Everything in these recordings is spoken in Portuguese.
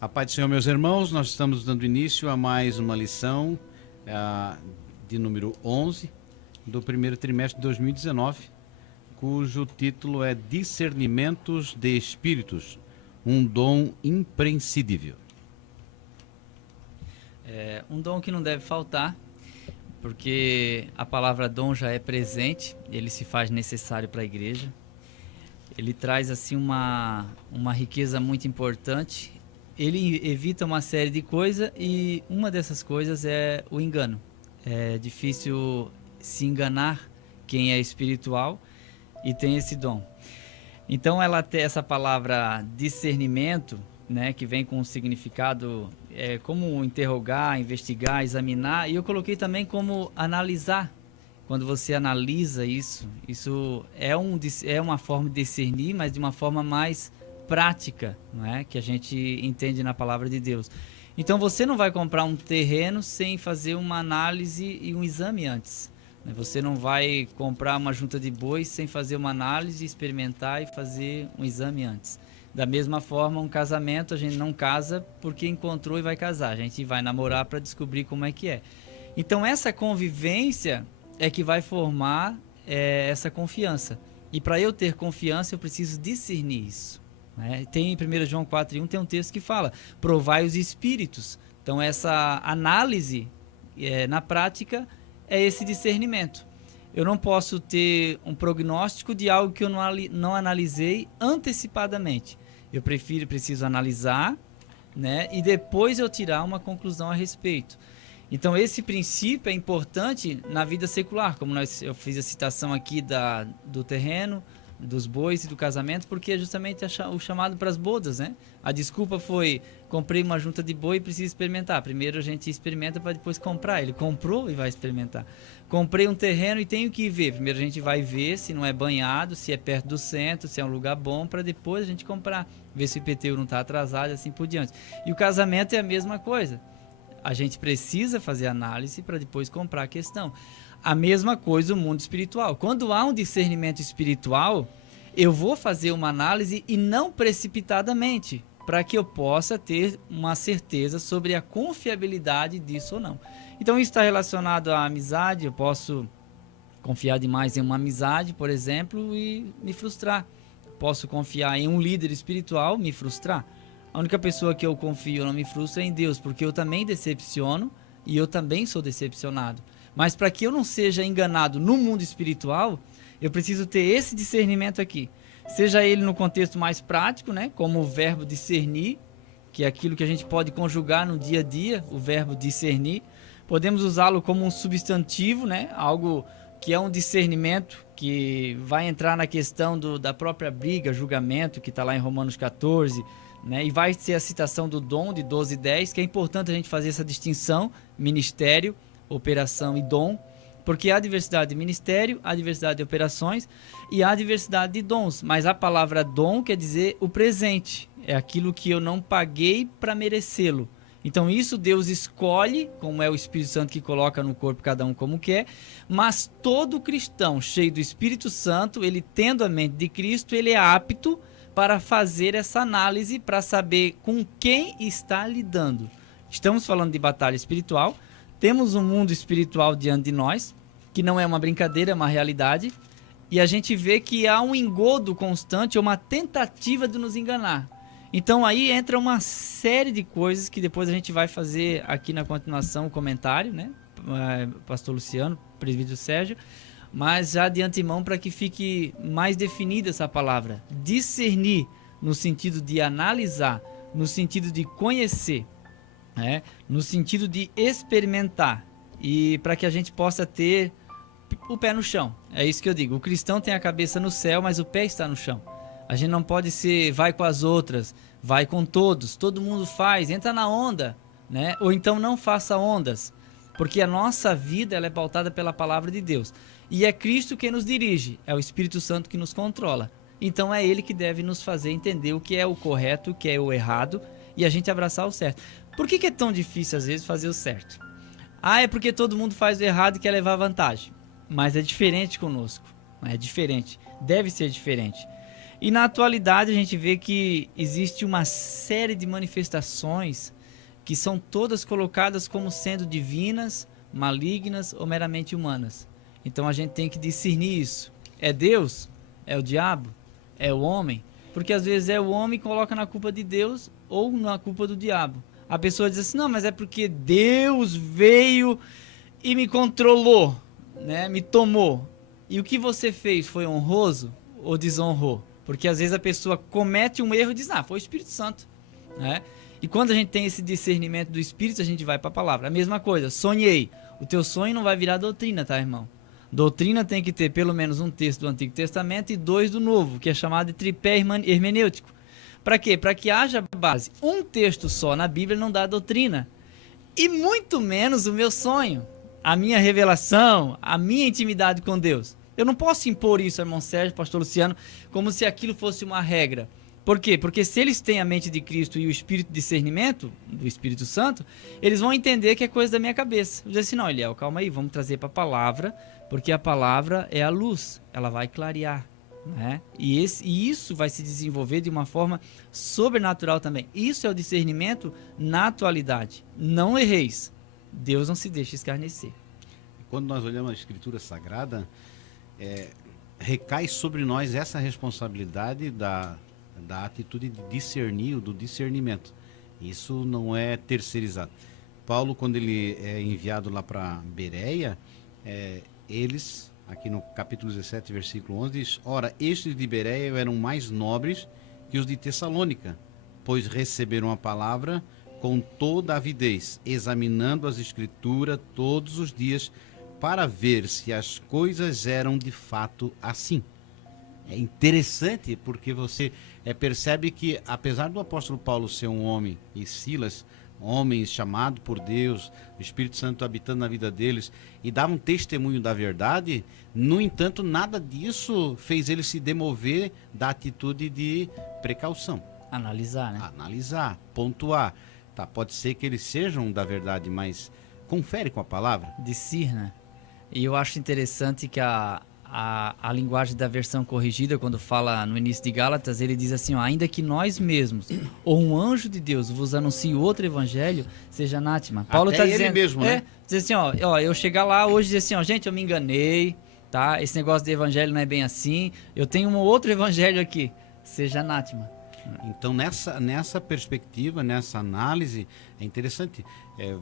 A paz do Senhor, meus irmãos, nós estamos dando início a mais uma lição de número 11 do primeiro trimestre de 2019, cujo título é Discernimentos de Espíritos, um dom imprescindível. É um dom que não deve faltar, porque a palavra dom já é presente, ele se faz necessário para a igreja. Ele traz assim uma riqueza muito importante. Ele evita uma série de coisas e uma dessas coisas é o engano. É difícil se enganar quem é espiritual e tem esse dom. Então ela tem essa palavra discernimento, né, que vem com um significado como interrogar, investigar, examinar, e eu coloquei também como analisar. Quando você analisa isso é uma forma de discernir, mas de uma forma mais prática, não é? Que a gente entende na palavra de Deus. Então você não vai comprar um terreno sem fazer uma análise e um exame antes. Você não vai comprar uma junta de bois sem fazer uma análise, experimentar e fazer um exame antes. Da mesma forma, um casamento, a gente não casa porque encontrou e vai casar. A gente vai namorar para descobrir como é que é. Então essa convivência é que vai formar essa confiança. E para eu ter confiança, eu preciso discernir isso. Né? Tem em 1 João 4:1 tem um texto que fala, provai os espíritos. Então essa análise na prática é esse discernimento. Eu não posso ter um prognóstico de algo que eu não analisei antecipadamente. Eu preciso analisar, né, e depois eu tirar uma conclusão a respeito. Então esse princípio é importante na vida secular, como eu fiz a citação aqui do terreno, dos bois e do casamento, porque é justamente o chamado para as bodas, né? A desculpa foi, comprei uma junta de boi e preciso experimentar. Primeiro a gente experimenta para depois comprar. Ele comprou e vai experimentar. Comprei um terreno e tenho que ver. Primeiro a gente vai ver se não é banhado, se é perto do centro, se é um lugar bom, para depois a gente comprar. Ver se o IPTU não está atrasado e assim por diante. E o casamento é a mesma coisa. A gente precisa fazer análise para depois comprar a questão. A mesma coisa o mundo espiritual. Quando há um discernimento espiritual, eu vou fazer uma análise e não precipitadamente, para que eu possa ter uma certeza sobre a confiabilidade disso ou não. Então isso está relacionado à amizade. Eu posso confiar demais em uma amizade, por exemplo, e me frustrar. Posso confiar em um líder espiritual, me frustrar. A única pessoa que eu confio não me frustra é em Deus, porque eu também decepciono e eu também sou decepcionado. Mas para que eu não seja enganado no mundo espiritual, eu preciso ter esse discernimento aqui. Seja ele no contexto mais prático, né, como o verbo discernir, que é aquilo que a gente pode conjugar no dia a dia, o verbo discernir. Podemos usá-lo como um substantivo, né, algo que é um discernimento que vai entrar na questão da própria briga, julgamento, que está lá em Romanos 14, né, e vai ser a citação do dom de 12:10, que é importante a gente fazer essa distinção, ministério, operação e dom, porque há diversidade de ministério, há diversidade de operações e há diversidade de dons, mas a palavra dom quer dizer o presente, é aquilo que eu não paguei para merecê-lo. Então isso Deus escolhe, como é o Espírito Santo que coloca no corpo cada um como quer, mas todo cristão cheio do Espírito Santo, ele tendo a mente de Cristo, ele é apto para fazer essa análise, para saber com quem está lidando. Estamos falando de batalha espiritual, temos um mundo espiritual diante de nós, que não é uma brincadeira, é uma realidade, e a gente vê que há um engodo constante, uma tentativa de nos enganar. Então aí entra uma série de coisas que depois a gente vai fazer aqui na continuação o comentário, né? Pastor Luciano, presbítero Sérgio, mas já de antemão para que fique mais definida essa palavra. Discernir no sentido de analisar, no sentido de conhecer, né? No sentido de experimentar, e para que a gente possa ter o pé no chão. É isso que eu digo. O cristão tem a cabeça no céu, mas o pé está no chão. A gente não pode ser vai com as outras, vai com todos, todo mundo faz, entra na onda, né? Ou então não faça ondas, porque a nossa vida ela é pautada pela palavra de Deus. E é Cristo quem nos dirige, é o Espírito Santo que nos controla. Então é Ele que deve nos fazer entender o que é o correto, o que é o errado, e a gente abraçar o certo. Por que é tão difícil às vezes fazer o certo? É porque todo mundo faz o errado e quer levar vantagem. Mas é diferente conosco, é diferente, deve ser diferente. E na atualidade a gente vê que existe uma série de manifestações que são todas colocadas como sendo divinas, malignas ou meramente humanas. Então a gente tem que discernir isso. É Deus? É o diabo? É o homem? Porque às vezes é o homem que coloca na culpa de Deus ou na culpa do diabo. A pessoa diz assim, não, mas é porque Deus veio e me controlou, né? Me tomou. E o que você fez foi honroso ou desonrou? Porque às vezes a pessoa comete um erro e diz, foi o Espírito Santo, né? E quando a gente tem esse discernimento do Espírito, a gente vai para a palavra. A mesma coisa, sonhei. O teu sonho não vai virar doutrina, tá, irmão? Doutrina tem que ter pelo menos um texto do Antigo Testamento e 2 do Novo, que é chamado de tripé hermenêutico. Para quê? Para que haja base. Um texto só na Bíblia não dá doutrina. E muito menos o meu sonho, a minha revelação, a minha intimidade com Deus. Eu não posso impor isso, irmão Sérgio, pastor Luciano, como se aquilo fosse uma regra. Por quê? Porque se eles têm a mente de Cristo e o espírito de discernimento, do Espírito Santo, eles vão entender que é coisa da minha cabeça. Eu dizer assim, não, Eliel, calma aí, vamos trazer para a palavra, porque a palavra é a luz, ela vai clarear, né? E isso vai se desenvolver de uma forma sobrenatural também. Isso é o discernimento na atualidade. Não erreis. Deus não se deixa escarnecer. Quando nós olhamos a Escritura Sagrada, recai sobre nós essa responsabilidade da atitude de discernir, do discernimento. Isso não é terceirizado. Paulo, quando ele é enviado lá para Bereia, eles, aqui no capítulo 17, versículo 11, diz, ora, estes de Bereia eram mais nobres que os de Tessalônica, pois receberam a palavra com toda a avidez, examinando as Escrituras todos os dias, para ver se as coisas eram de fato assim. É interessante porque você percebe que, apesar do apóstolo Paulo ser um homem e Silas, homens chamados por Deus, o Espírito Santo habitando na vida deles, e davam testemunho da verdade, no entanto, nada disso fez ele se demover da atitude de precaução. Analisar, né? Analisar, pontuar. Tá, pode ser que eles sejam da verdade, mas confere com a palavra. Discirna. E eu acho interessante que a linguagem da versão corrigida, quando fala no início de Gálatas, ele diz assim, ainda que nós mesmos, ou um anjo de Deus vos anuncie outro evangelho, seja anátema. Paulo está dizendo, mesmo, né? Diz assim, eu chegar lá hoje e dizer assim, gente, eu me enganei, tá? Esse negócio de evangelho não é bem assim, eu tenho um outro evangelho aqui, seja anátema. Então, nessa perspectiva, nessa análise, é interessante.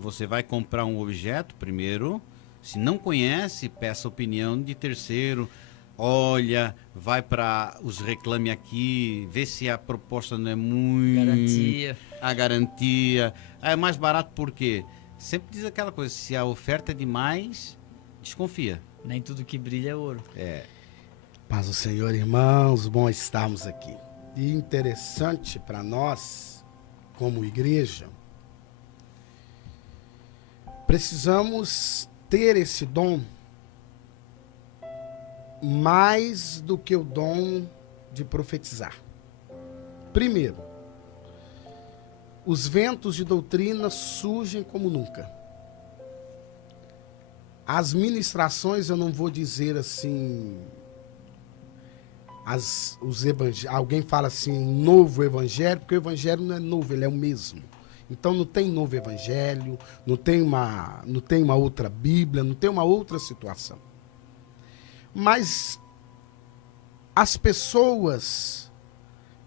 Você vai comprar um objeto, primeiro, se não conhece, peça opinião de terceiro, olha, vai para os reclame aqui, vê se a proposta não é muito... Garantia. A garantia. É mais barato por quê? Sempre diz aquela coisa, se a oferta é demais, desconfia. Nem tudo que brilha é ouro. Paz do Senhor, irmãos, bom estarmos aqui. E interessante para nós, como igreja, precisamos ter esse dom mais do que o dom de profetizar. Primeiro, os ventos de doutrina surgem como nunca. As ministrações, eu não vou dizer assim, alguém fala assim, novo evangelho, porque o evangelho não é novo, ele é o mesmo. Então não tem novo evangelho, não tem uma outra Bíblia, não tem uma outra situação. Mas as pessoas,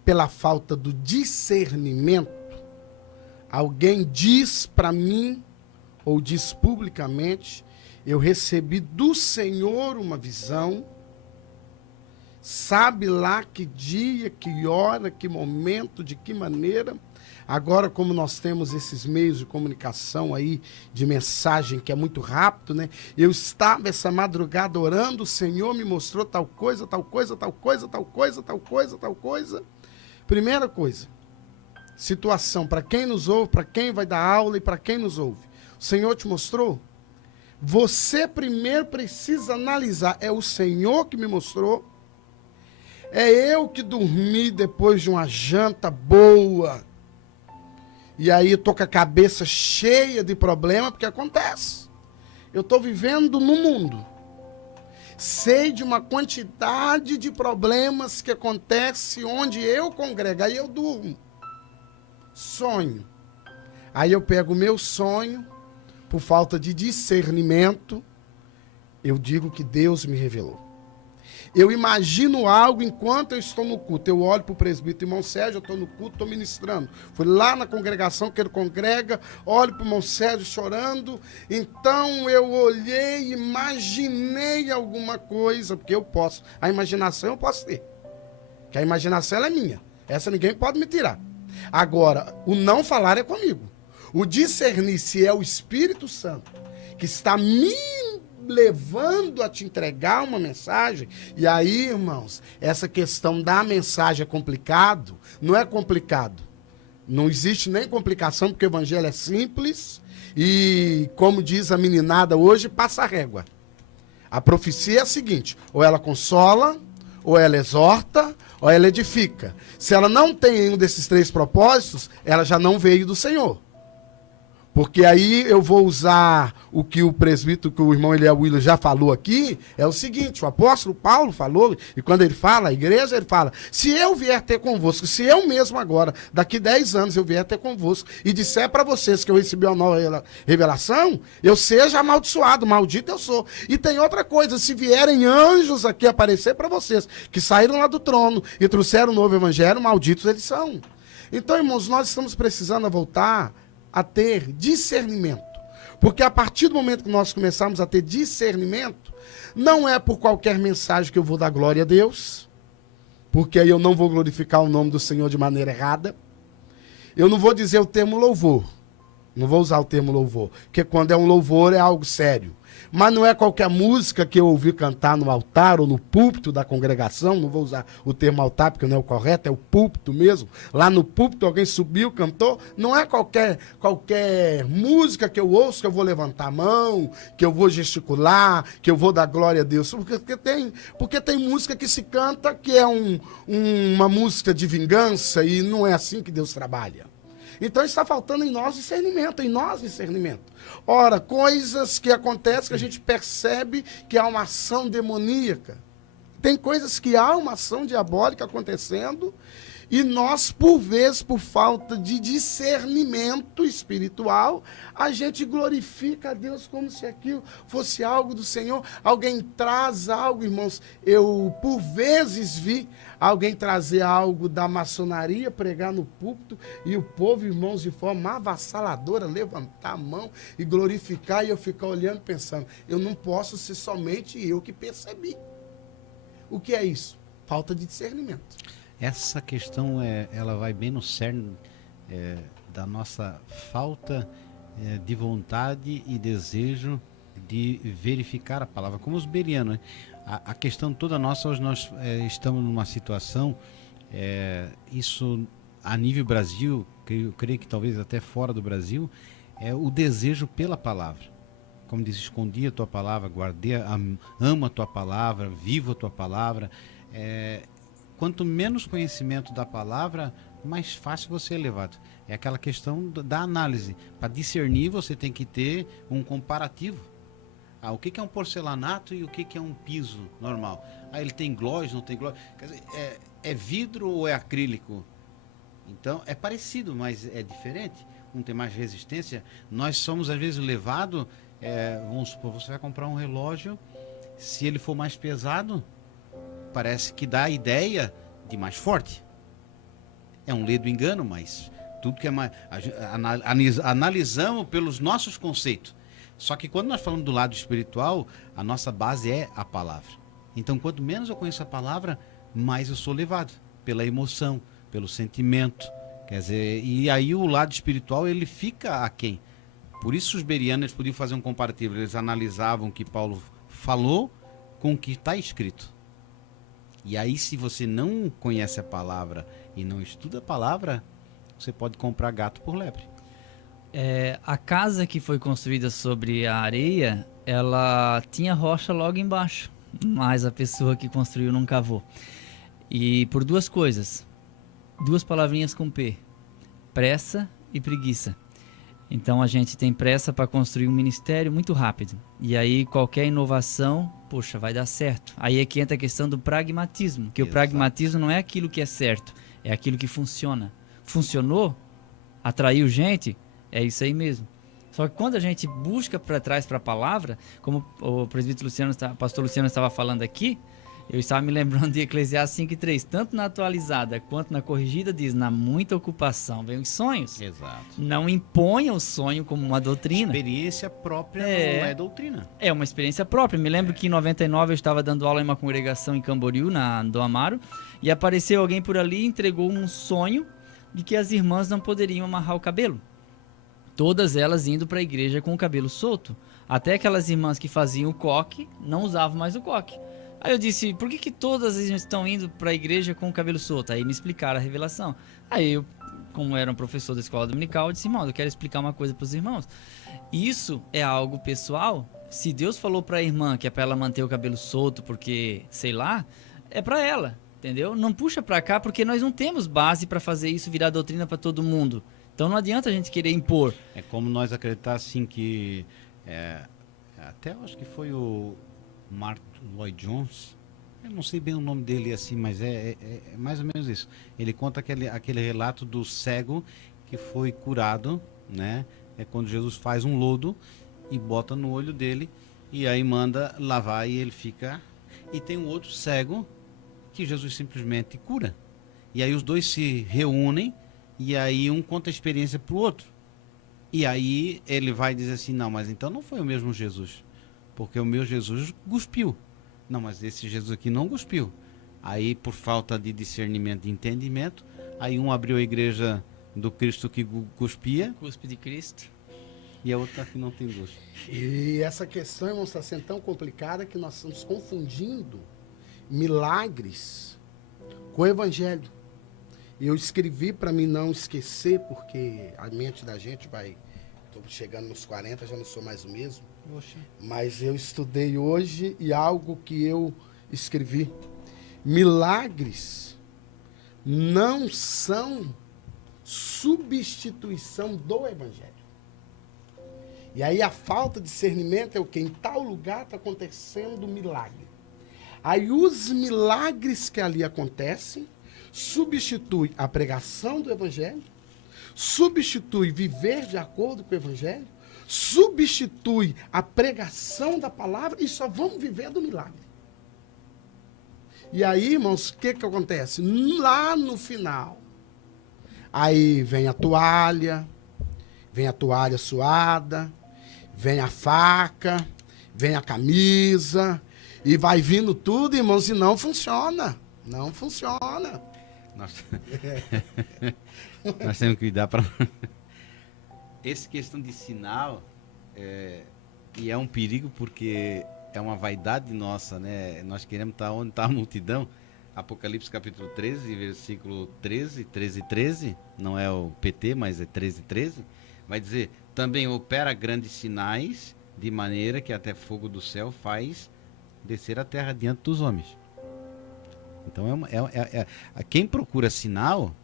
pela falta do discernimento, alguém diz para mim, ou diz publicamente, eu recebi do Senhor uma visão, sabe lá que dia, que hora, que momento, de que maneira. Agora, como nós temos esses meios de comunicação aí, de mensagem, que é muito rápido, né? Eu estava essa madrugada orando, o Senhor me mostrou tal coisa, tal coisa, tal coisa, tal coisa, tal coisa, tal coisa. Primeira coisa, situação, para quem nos ouve, para quem vai dar aula e para quem nos ouve. O Senhor te mostrou? Você primeiro precisa analisar, é o Senhor que me mostrou? É eu que dormi depois de uma janta boa? E aí eu tô com a cabeça cheia de problema, porque acontece. Eu tô vivendo no mundo. sei de uma quantidade de problemas que acontece onde eu congrego. Aí eu durmo, sonho. Aí eu pego o meu sonho, por falta de discernimento, eu digo que Deus me revelou. Eu imagino algo enquanto eu estou no culto. Eu olho para o presbítero, irmão Sérgio, eu estou no culto, estou ministrando. Fui lá na congregação que ele congrega, olho para o irmão Sérgio chorando. Então eu olhei, imaginei alguma coisa, porque eu posso. A imaginação eu posso ter. Que a imaginação ela é minha. Essa ninguém pode me tirar. Agora, o não falar é comigo. O discernir se é o Espírito Santo que está me levando a te entregar uma mensagem. E aí, irmãos, essa questão da mensagem é complicado? Não é complicado. Não existe nem complicação, porque o evangelho é simples e, como diz a meninada hoje, passa a régua. A profecia é a seguinte: ou ela consola, ou ela exorta, ou ela edifica. Se ela não tem nenhum desses três propósitos, ela já não veio do Senhor. Porque aí eu vou usar o que o presbítero, que o irmão Eliel Willer já falou aqui, é o seguinte: o apóstolo Paulo falou, e quando ele fala, a igreja, ele fala: se eu vier ter convosco, se eu mesmo agora, daqui 10 anos eu vier ter convosco, e disser para vocês que eu recebi uma nova revelação, eu seja amaldiçoado, maldito eu sou. E tem outra coisa: se vierem anjos aqui aparecer para vocês, que saíram lá do trono e trouxeram um novo evangelho, malditos eles são. Então, irmãos, nós estamos precisando voltar a ter discernimento. Porque a partir do momento que nós começarmos a ter discernimento, não é por qualquer mensagem que eu vou dar glória a Deus, porque aí eu não vou glorificar o nome do Senhor de maneira errada. Eu não vou dizer o termo louvor. Não vou usar o termo louvor, porque quando é um louvor é algo sério. Mas não é qualquer música que eu ouvi cantar no altar ou no púlpito da congregação. Não vou usar o termo altar porque não é o correto, é o púlpito mesmo. Lá no púlpito alguém subiu, cantou. Não é qualquer música que eu ouço que eu vou levantar a mão, que eu vou gesticular, que eu vou dar glória a Deus. Porque tem música que se canta que é uma música de vingança e não é assim que Deus trabalha. Então está faltando em nós discernimento. Ora, coisas que acontecem que a gente percebe que há uma ação demoníaca. Tem coisas que há uma ação diabólica acontecendo e nós, por vezes, por falta de discernimento espiritual, a gente glorifica a Deus como se aquilo fosse algo do Senhor. Alguém traz algo, irmãos. Eu, por vezes, vi alguém trazer algo da maçonaria, pregar no púlpito, e o povo, irmãos, de forma avassaladora, levantar a mão e glorificar, e eu ficar olhando, pensando: eu não posso ser somente eu que percebi. O que é isso? Falta de discernimento. Essa questão, ela vai bem no cerne da nossa falta de vontade e desejo de verificar a palavra. Como os bereanos, a questão toda nossa, hoje nós estamos numa situação, isso a nível Brasil, eu creio que talvez até fora do Brasil, é o desejo pela palavra. Como diz, escondi a tua palavra, guardei, amo a tua palavra, vivo a tua palavra. Quanto menos conhecimento da palavra, mais fácil você é levado. É aquela questão da análise. Para discernir, você tem que ter um comparativo. O que é um porcelanato e o que é um piso normal? Ele tem gloss, não tem gloss? Quer dizer, é vidro ou é acrílico? Então, é parecido, mas é diferente. Um tem mais resistência. Nós somos, às vezes, levados... vamos supor, você vai comprar um relógio, se ele for mais pesado, parece que dá a ideia de mais forte. É um ledo engano, mas tudo que é mais... Analisamos pelos nossos conceitos. Só que quando nós falamos do lado espiritual, a nossa base é a palavra. Então, quanto menos eu conheço a palavra, mais eu sou levado pela emoção, pelo sentimento. Quer dizer, e aí o lado espiritual, ele fica aquém. Por isso os bereanos podiam fazer um comparativo. Eles analisavam o que Paulo falou com o que está escrito. E aí, se você não conhece a palavra e não estuda a palavra, você pode comprar gato por lebre. A casa que foi construída sobre a areia, ela tinha rocha logo embaixo, mas a pessoa que construiu não cavou. E por duas coisas, duas palavrinhas com P: pressa e preguiça. Então a gente tem pressa para construir um ministério muito rápido. E aí qualquer inovação, poxa, vai dar certo. Aí é que entra a questão do pragmatismo, que o pragmatismo não é aquilo que é certo, é aquilo que funciona. Funcionou? Atraiu gente? É isso aí mesmo. Só que quando a gente busca para trás para a palavra, como o presbítero Luciano, pastor Luciano estava falando aqui, eu estava me lembrando de Eclesiastes 5:3, tanto na atualizada quanto na corrigida diz, na muita ocupação vem os sonhos. Exato. Não imponha o sonho como uma doutrina. Experiência própria não é doutrina. É uma experiência própria. Me lembro que em 99 eu estava dando aula em uma congregação em Camboriú, do Amaro, e apareceu alguém por ali e entregou um sonho de que as irmãs não poderiam amarrar o cabelo. Todas elas indo para a igreja com o cabelo solto. Até aquelas irmãs que faziam o coque, não usavam mais o coque. Aí eu disse, por que todas estão indo para a igreja com o cabelo solto? Aí me explicaram a revelação. Aí eu, como era um professor da escola dominical, eu disse, irmão, eu quero explicar uma coisa para os irmãos. Isso é algo pessoal. Se Deus falou para a irmã que é para ela manter o cabelo solto porque, sei lá, é para ela, entendeu? Não puxa para cá porque nós não temos base para fazer isso virar doutrina para todo mundo. Então não adianta a gente querer impor. É como nós acreditar assim que... até acho que foi o Martin Lloyd Jones, eu não sei bem o nome dele assim, mas é mais ou menos isso. Ele conta aquele relato do cego que foi curado, né? É quando Jesus faz um lodo e bota no olho dele e aí manda lavar e ele fica... E tem um outro cego que Jesus simplesmente cura. E aí os dois se reúnem e aí um conta a experiência pro outro. E aí ele vai dizer assim, não, mas então não foi o mesmo Jesus, porque o meu Jesus cuspiu. Não, mas esse Jesus aqui não cuspiu. Aí por falta de discernimento e entendimento, aí um abriu a igreja do Cristo que cuspia. Cuspe de Cristo. E a outra que não tem gosto. E essa questão, irmãos, está sendo tão complicada que nós estamos confundindo milagres com o evangelho. E eu escrevi para mim não esquecer, porque a mente da gente vai... Estou chegando nos 40, já não sou mais o mesmo. Poxa. Mas eu estudei hoje e algo que eu escrevi. Milagres não são substituição do evangelho. E aí a falta de discernimento é o que? Em tal lugar está acontecendo milagre. Aí os milagres que ali acontecem substitui a pregação do evangelho, substitui viver de acordo com o evangelho, substitui a pregação da palavra e só vamos viver do milagre. E aí, irmãos, o que acontece? Lá no final, aí vem a toalha suada, vem a faca, vem a camisa, e vai vindo tudo, irmãos, e não funciona. Não funciona. Nós temos que cuidar para... Essa questão de sinal e é um perigo porque é uma vaidade nossa, né? Nós queremos estar onde está a multidão. Apocalipse capítulo 13, versículo 13, não é o PT, mas é 13, vai dizer, também opera grandes sinais, de maneira que até fogo do céu faz descer a terra diante dos homens. Então quem procura sinal,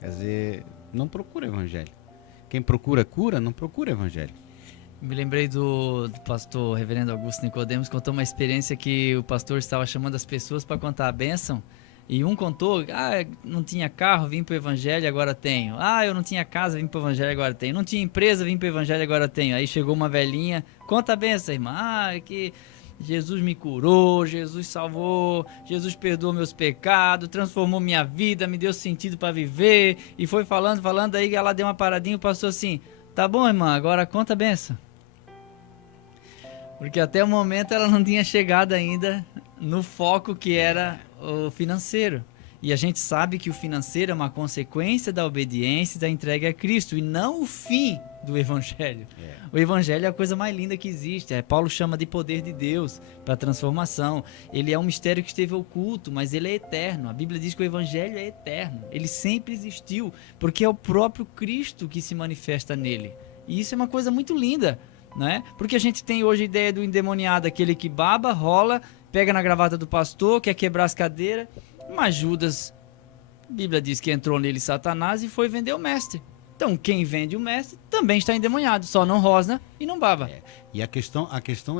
quer dizer, não procura evangelho. Quem procura cura, não procura evangelho. Me lembrei do pastor reverendo Augusto Nicodemos, contou uma experiência que o pastor estava chamando as pessoas para contar a bênção, e um contou, não tinha carro, vim para o evangelho, agora tenho. Eu não tinha casa, vim para o evangelho, agora tenho. Não tinha empresa, vim para o evangelho, agora tenho. Aí chegou uma velhinha, conta a bênção, irmã. É que Jesus me curou, Jesus salvou, Jesus perdoou meus pecados, transformou minha vida, me deu sentido para viver. E foi falando, aí ela deu uma paradinha e o pastor assim, tá bom, irmã, agora conta a bênção. Porque até o momento ela não tinha chegado ainda no foco que era o financeiro. E a gente sabe que o financeiro é uma consequência da obediência e da entrega a Cristo, e não o fim do Evangelho. O Evangelho é a coisa mais linda que existe. Paulo chama de poder de Deus para transformação. Ele é um mistério que esteve oculto, mas ele é eterno. A Bíblia diz que o Evangelho é eterno. Ele sempre existiu, porque é o próprio Cristo que se manifesta nele. E isso é uma coisa muito linda, né? Porque a gente tem hoje a ideia do endemoniado, aquele que baba, rola, pega na gravata do pastor, quer quebrar as cadeiras. Mas Judas, a Bíblia diz que entrou nele Satanás e foi vender o mestre. Então, quem vende o mestre também está endemoniado, só não rosna e não baba. E a questão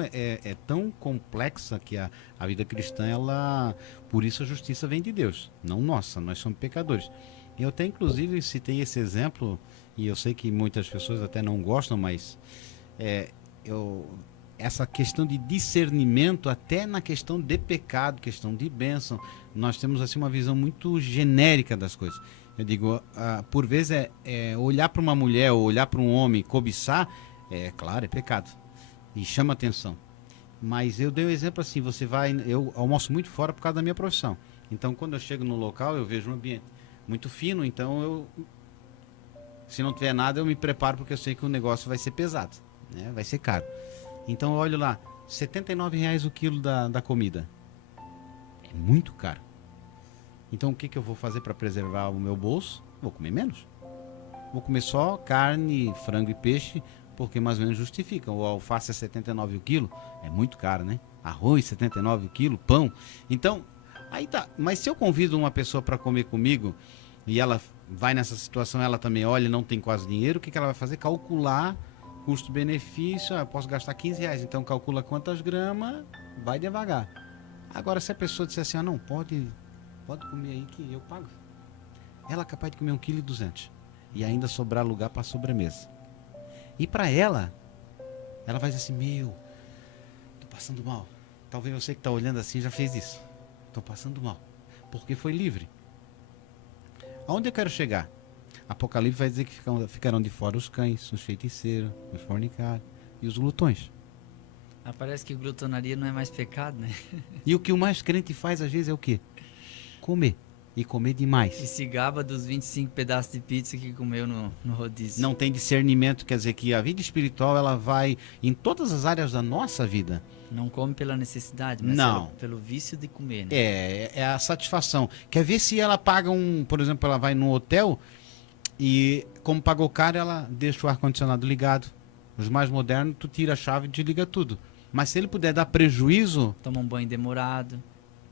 é tão complexa que a vida cristã, por isso a justiça vem de Deus, não nossa, nós somos pecadores. Eu até inclusive citei esse exemplo, e eu sei que muitas pessoas até não gostam, mas essa questão de discernimento, até na questão de pecado, questão de bênção, nós temos assim uma visão muito genérica das coisas. Eu digo, por vezes olhar para uma mulher ou olhar para um homem, cobiçar, claro, é pecado e chama atenção. Mas eu dei um exemplo assim, eu almoço muito fora por causa da minha profissão. Então quando eu chego no local, eu vejo um ambiente muito fino, então se não tiver nada, eu me preparo porque eu sei que o negócio vai ser pesado, né? Vai ser caro. Então eu olho lá, R$ 79,00 o quilo da comida. É muito caro. Então o que eu vou fazer para preservar o meu bolso? Vou comer menos. Vou comer só carne, frango e peixe, porque mais ou menos justifica. O alface é 79 o quilo, é muito caro, né? Arroz 79 o quilo, pão. Então, aí tá. Mas se eu convido uma pessoa para comer comigo e ela vai nessa situação, ela também olha e não tem quase dinheiro, o que ela vai fazer? Calcular custo-benefício. Eu posso gastar R$ 15, então calcula quantas gramas, vai devagar. Agora, se a pessoa disser assim, não, pode comer aí que eu pago. Ela é capaz de comer 1,2 kg e ainda sobrar lugar para sobremesa. E para ela vai dizer assim, tô passando mal. Talvez você que está olhando assim já fez isso. Tô passando mal, porque foi livre. Aonde eu quero chegar? Apocalipse vai dizer que ficarão de fora os cães, os feiticeiros, os fornicários e os glutões. Parece que glutonaria não é mais pecado, né? E o que o mais crente faz às vezes é o quê? Comer. E comer demais. E se gaba dos 25 pedaços de pizza que comeu no rodízio. Não tem discernimento, quer dizer que a vida espiritual ela vai em todas as áreas da nossa vida. Não come pela necessidade, mas pelo vício de comer, né? É a satisfação. Quer ver se ela paga por exemplo, ela vai num hotel e como pagou caro, ela deixa o ar-condicionado ligado. Os mais modernos, tu tira a chave e desliga tudo. Mas se ele puder dar prejuízo... Toma um banho demorado,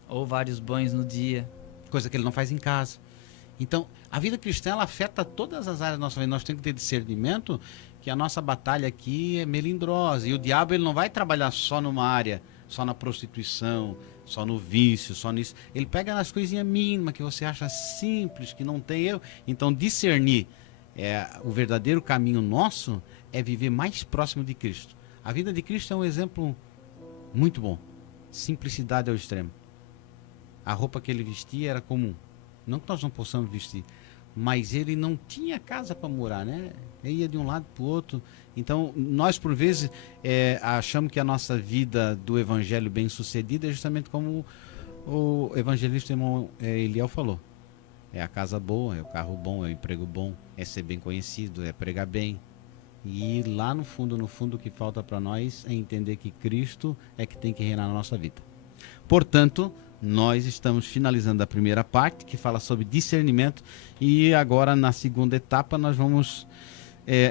ou vários banhos no dia. Coisa que ele não faz em casa. Então, a vida cristã, ela afeta todas as áreas da nossa vida. Nós temos que ter discernimento que a nossa batalha aqui é melindrosa. E o diabo, ele não vai trabalhar só numa área, só na prostituição, só no vício, só nisso. Ele pega nas coisinhas mínimas que você acha simples, que não tem erro. Então, discernir o verdadeiro caminho nosso é viver mais próximo de Cristo. A vida de Cristo é um exemplo muito bom. Simplicidade ao extremo. A roupa que ele vestia era comum. Não que nós não possamos vestir, mas ele não tinha casa para morar, né? Ele ia de um lado para o outro. Então, nós, por vezes, achamos que a nossa vida do evangelho bem-sucedida é justamente como o evangelista irmão Eliel falou. É a casa boa, é o carro bom, é o emprego bom, é ser bem conhecido, é pregar bem. E lá no fundo, o que falta para nós é entender que Cristo é que tem que reinar na nossa vida. Portanto, nós estamos finalizando a primeira parte, que fala sobre discernimento, e agora na segunda etapa nós vamos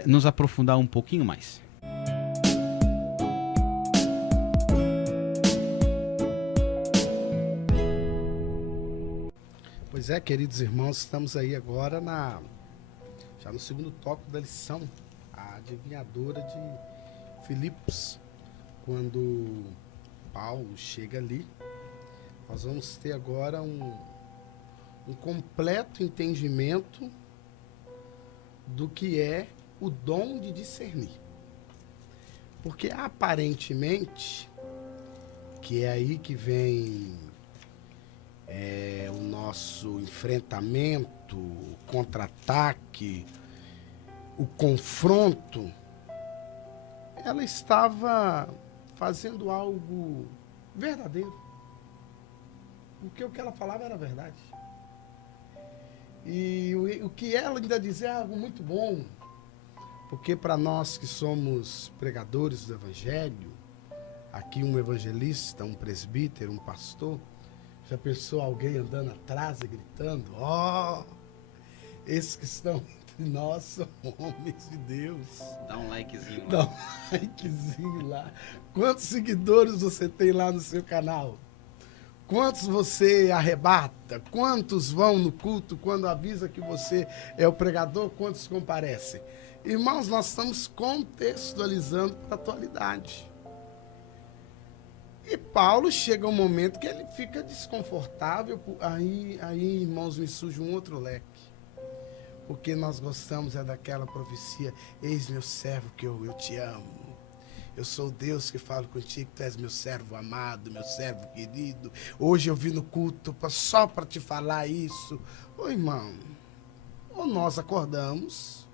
nos aprofundar um pouquinho mais. Pois é, queridos irmãos, estamos aí agora já no segundo tópico da lição, a adivinhadora de Filipos. Quando Paulo chega ali, nós vamos ter agora um completo entendimento do que é o dom de discernir. Porque aparentemente, que é aí que vem o nosso enfrentamento, o contra-ataque, o confronto, ela estava fazendo algo verdadeiro. Porque o que ela falava era verdade. E o que ela ainda dizia é algo muito bom. Porque para nós que somos pregadores do Evangelho, aqui um evangelista, um presbítero, um pastor, já pensou alguém andando atrás e gritando, esses que estão entre nós são homens de Deus. Dá um likezinho lá. Dá um likezinho lá. Quantos seguidores você tem lá no seu canal? Quantos você arrebata? Quantos vão no culto quando avisa que você é o pregador? Quantos comparecem? Irmãos, nós estamos contextualizando para a atualidade. E Paulo chega um momento que ele fica desconfortável. Aí, irmãos, me surge um outro leque. Porque nós gostamos daquela profecia: eis meu servo que eu te amo. Eu sou Deus que falo contigo, tu és meu servo amado, meu servo querido. Hoje eu vim no culto só para te falar isso. Ô irmão, ou nós acordamos,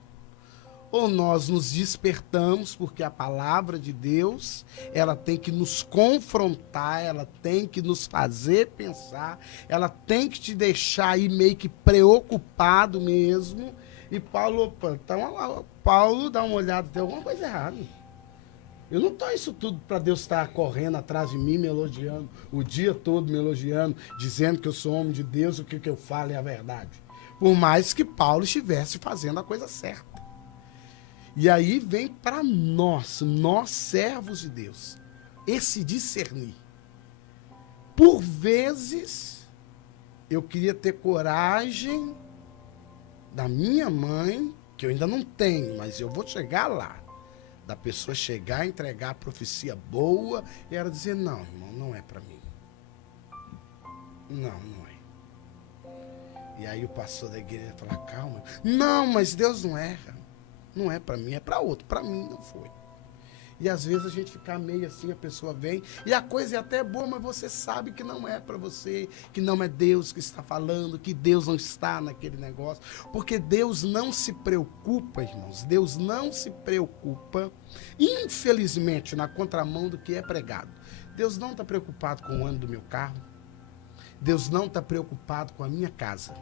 ou nós nos despertamos, porque a palavra de Deus, ela tem que nos confrontar, ela tem que nos fazer pensar, ela tem que te deixar aí meio que preocupado mesmo. E Paulo, opa, então, Paulo dá uma olhada, tem alguma coisa errada. Eu não estou isso tudo para Deus estar correndo atrás de mim, me elogiando, o dia todo me elogiando, dizendo que eu sou homem de Deus, o que eu falo é a verdade. Por mais que Paulo estivesse fazendo a coisa certa. E aí vem para nós servos de Deus, esse discernir. Por vezes, eu queria ter coragem da minha mãe, que eu ainda não tenho, mas eu vou chegar lá. Da pessoa chegar, entregar a profecia boa e ela dizer: não, irmão, não é para mim. Não é. E aí o pastor da igreja fala: calma. Não, mas Deus não erra. Não é para mim, é para outro. Para mim não foi. E às vezes a gente fica meio assim, a pessoa vem e a coisa é até boa, mas você sabe que não é para você, que não é Deus que está falando, que Deus não está naquele negócio. Porque Deus não se preocupa, irmãos, Deus não se preocupa, infelizmente, na contramão do que é pregado. Deus não está preocupado com o ano do meu carro, Deus não está preocupado com a minha casa.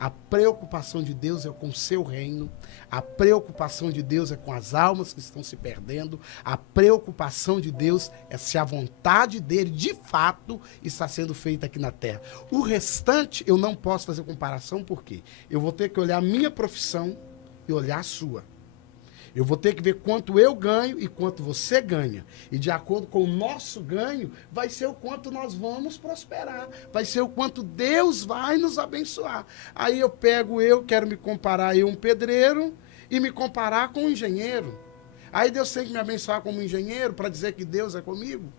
A preocupação de Deus é com o seu reino, a preocupação de Deus é com as almas que estão se perdendo, a preocupação de Deus é se a vontade dele, de fato, está sendo feita aqui na terra. O restante, eu não posso fazer comparação, por quê? Eu vou ter que olhar a minha profissão e olhar a sua. Eu vou ter que ver quanto eu ganho e quanto você ganha. E de acordo com o nosso ganho, vai ser o quanto nós vamos prosperar. Vai ser o quanto Deus vai nos abençoar. Aí eu quero me comparar um pedreiro e me comparar com um engenheiro. Aí Deus tem que me abençoar como engenheiro para dizer que Deus é comigo.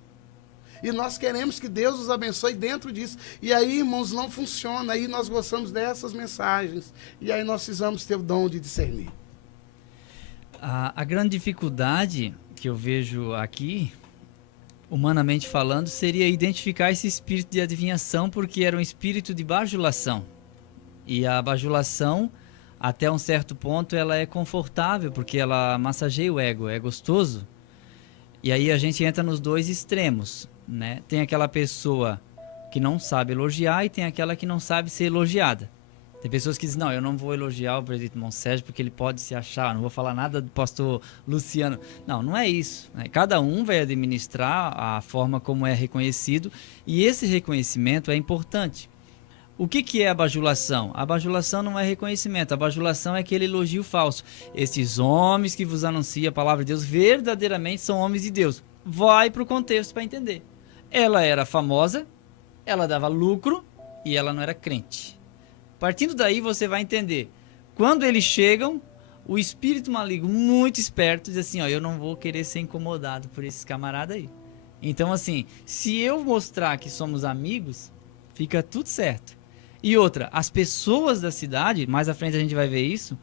E nós queremos que Deus nos abençoe dentro disso. E aí, irmãos, não funciona. Aí nós gostamos dessas mensagens. E aí nós precisamos ter o dom de discernir. A grande dificuldade que eu vejo aqui, humanamente falando, seria identificar esse espírito de adivinhação, porque era um espírito de bajulação. E a bajulação, até um certo ponto, ela é confortável, porque ela massageia o ego, é gostoso. E aí a gente entra nos dois extremos, né? Tem aquela pessoa que não sabe elogiar e tem aquela que não sabe ser elogiada. Tem pessoas que dizem: não, eu não vou elogiar o presbítero Monsérgio porque ele pode se achar, não vou falar nada do pastor Luciano. Não, não é isso, né? Cada um vai administrar a forma como é reconhecido, e esse reconhecimento é importante. O que é a bajulação? A bajulação não é reconhecimento, a bajulação é aquele elogio falso. Esses homens que vos anunciam a palavra de Deus verdadeiramente são homens de Deus. Vai para o contexto para entender. Ela era famosa, ela dava lucro e ela não era crente. Partindo daí, você vai entender. Quando eles chegam, o espírito maligno, muito esperto, diz assim: ó, eu não vou querer ser incomodado por esses camaradas aí. Então, assim, se eu mostrar que somos amigos, fica tudo certo. E outra, as pessoas da cidade, mais à frente a gente vai ver isso,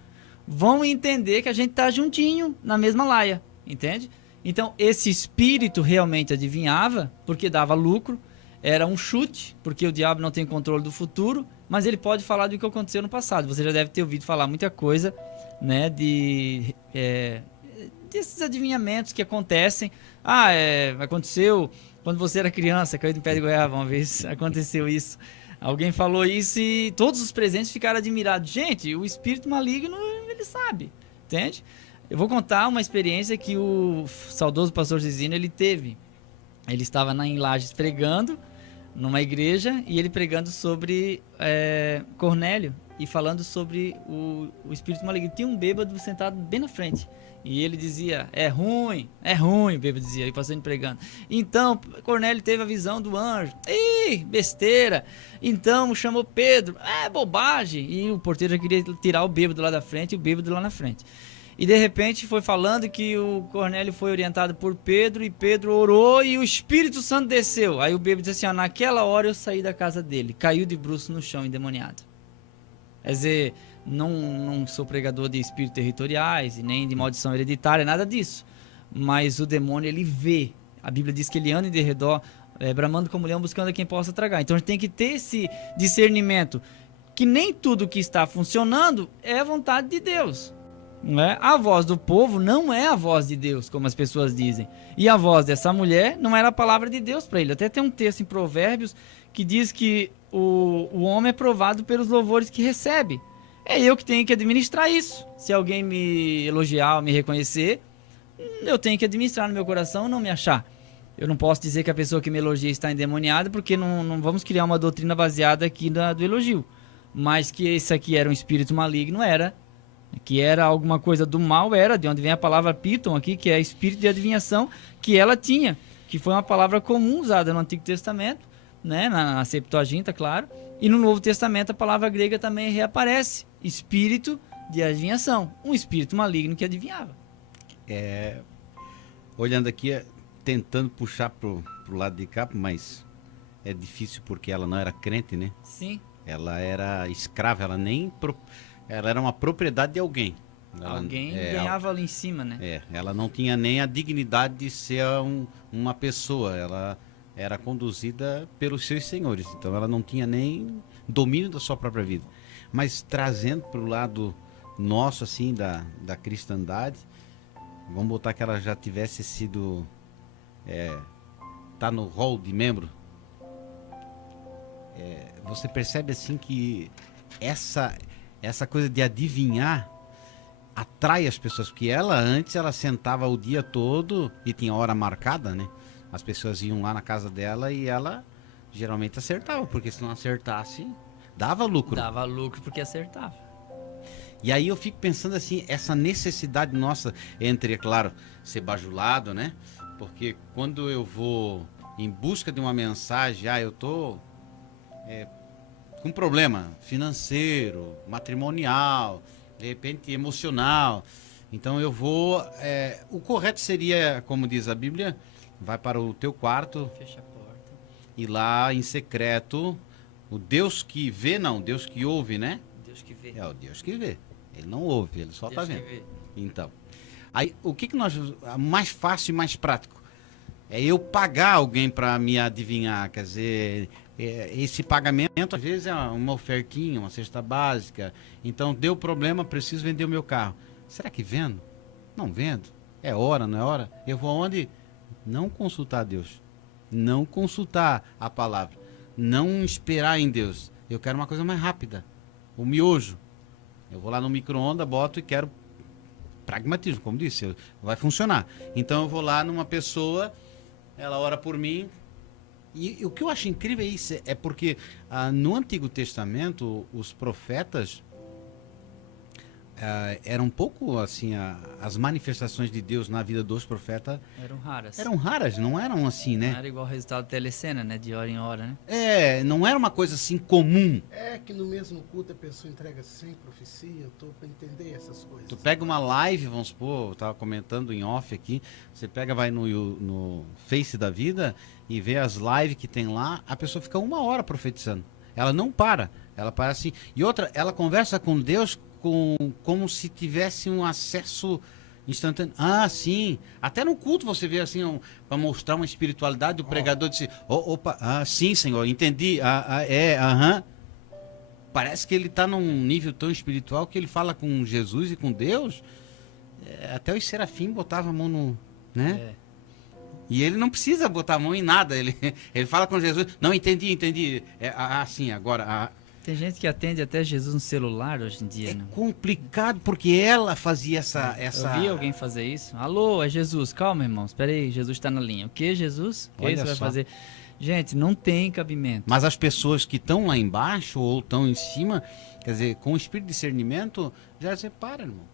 vão entender que a gente tá juntinho, na mesma laia, entende? Então, esse espírito realmente adivinhava, porque dava lucro, era um chute, porque o diabo não tem controle do futuro, mas ele pode falar do que aconteceu no passado. Você já deve ter ouvido falar muita coisa, né, desses adivinhamentos que acontecem. Aconteceu quando você era criança, caiu do pé de goiaba uma vez, aconteceu isso. Alguém falou isso e todos os presentes ficaram admirados. Gente, o espírito maligno, ele sabe, entende? Eu vou contar uma experiência que o saudoso pastor Zizino, ele teve. Ele estava em Lages pregando, numa igreja, e ele pregando sobre Cornélio e falando sobre o espírito maligno. Tinha um bêbado sentado bem na frente. E ele dizia, é ruim, o bêbado dizia, e passando pregando. Então, Cornélio teve a visão do anjo. Ih, besteira. Então, chamou Pedro. É bobagem. E o porteiro já queria tirar o bêbado lá da frente e o bêbado lá na frente. E de repente foi falando que o Cornélio foi orientado por Pedro e Pedro orou e o Espírito Santo desceu. Aí o bêbado disse assim, naquela hora eu saí da casa dele. Caiu de bruços no chão, endemoniado. Quer dizer, não sou pregador de espíritos territoriais e nem de maldição hereditária, nada disso. Mas o demônio, ele vê. A Bíblia diz que ele anda em redor, bramando como leão, buscando a quem possa tragar. Então a gente tem que ter esse discernimento que nem tudo que está funcionando é a vontade de Deus. Não é? A voz do povo não é a voz de Deus, como as pessoas dizem. E a voz dessa mulher não era a palavra de Deus para ele. Até tem um texto em Provérbios que diz que o homem é provado pelos louvores que recebe. É eu que tenho que administrar isso. Se alguém me elogiar ou me reconhecer, eu tenho que administrar no meu coração e não me achar. Eu não posso dizer que a pessoa que me elogia está endemoniada, porque não vamos criar uma doutrina baseada aqui do elogio. Mas que esse aqui era um espírito maligno, era. Que era alguma coisa do mal, era. De onde vem a palavra Piton aqui, que é espírito de adivinhação, que ela tinha. Que foi uma palavra comum usada no Antigo Testamento, né, na Septuaginta, claro. E no Novo Testamento a palavra grega também reaparece. Espírito de adivinhação. Um espírito maligno que adivinhava. Olhando aqui, tentando puxar pro lado de cá, mas é difícil porque ela não era crente, né? Sim. Ela era escrava, ela era uma propriedade de alguém. Alguém ganhava ali em cima, né? Ela não tinha nem a dignidade de ser uma pessoa. Ela era conduzida pelos seus senhores. Então ela não tinha nem domínio da sua própria vida. Mas trazendo para o lado nosso, assim, da cristandade, vamos botar que ela já tivesse sido... tá no rol de membro. Você percebe, assim, que essa coisa de adivinhar atrai as pessoas, porque ela sentava o dia todo e tinha hora marcada, né? As pessoas iam lá na casa dela e ela geralmente acertava, porque se não acertasse, dava lucro. Dava lucro porque acertava. E aí eu fico pensando assim, essa necessidade nossa entre, é claro, ser bajulado, né? Porque quando eu vou em busca de uma mensagem, eu tô com problema financeiro, matrimonial, de repente emocional. Então eu vou... o correto seria, como diz a Bíblia, vai para o teu quarto, fecha a porta, e lá em secreto, o Deus que vê, não, Deus que ouve, né? Deus que vê. É o Deus que vê. Ele não ouve, ele só está Deus vendo. que vê. Então, aí o que nós... mais fácil e mais prático é eu pagar alguém para me adivinhar, quer dizer... esse pagamento às vezes é uma ofertinha, uma cesta básica. Então deu problema, preciso vender o meu carro. Será que vendo? Não vendo. É hora, não é hora? Eu vou aonde? Não consultar Deus. Não consultar a palavra. Não esperar em Deus. Eu quero uma coisa mais rápida. O miojo. Eu vou lá no micro-ondas, boto e quero pragmatismo, como disse. Vai funcionar. Então eu vou lá numa pessoa, ela ora por mim. E o que eu acho incrível é isso, é porque no Antigo Testamento os profetas eram um pouco assim, as manifestações de Deus na vida dos profetas eram raras. Eram raras, não eram assim, né? Não era igual o resultado da telecena, né? De hora em hora, né? Não era uma coisa assim comum. Que no mesmo culto a pessoa entrega 100 profecias, eu tô para entender essas coisas. Tu pega uma live, vamos supor, eu tava comentando em off aqui, você vai no Face da vida e vê as lives que tem lá, a pessoa fica 1 hora profetizando. Ela não para, ela para assim. E outra, ela conversa com Deus como se tivesse um acesso instantâneo. Sim. Até no culto você vê assim, para mostrar uma espiritualidade, o pregador disse, opa, sim, Senhor, entendi. Parece que ele está num nível tão espiritual que ele fala com Jesus e com Deus. Até os serafim botavam a mão no... né? E ele não precisa botar a mão em nada. Ele fala com Jesus. Não, entendi. Sim, agora... Tem gente que atende até Jesus no celular hoje em dia, né? Complicado, porque ela fazia essa... Eu vi alguém fazer isso. Alô, é Jesus. Calma, irmão. Espera aí, Jesus está na linha. O que, Jesus? O que você vai fazer? Gente, não tem cabimento. Mas as pessoas que estão lá embaixo ou estão em cima, quer dizer, com o espírito de discernimento, já separa, irmão.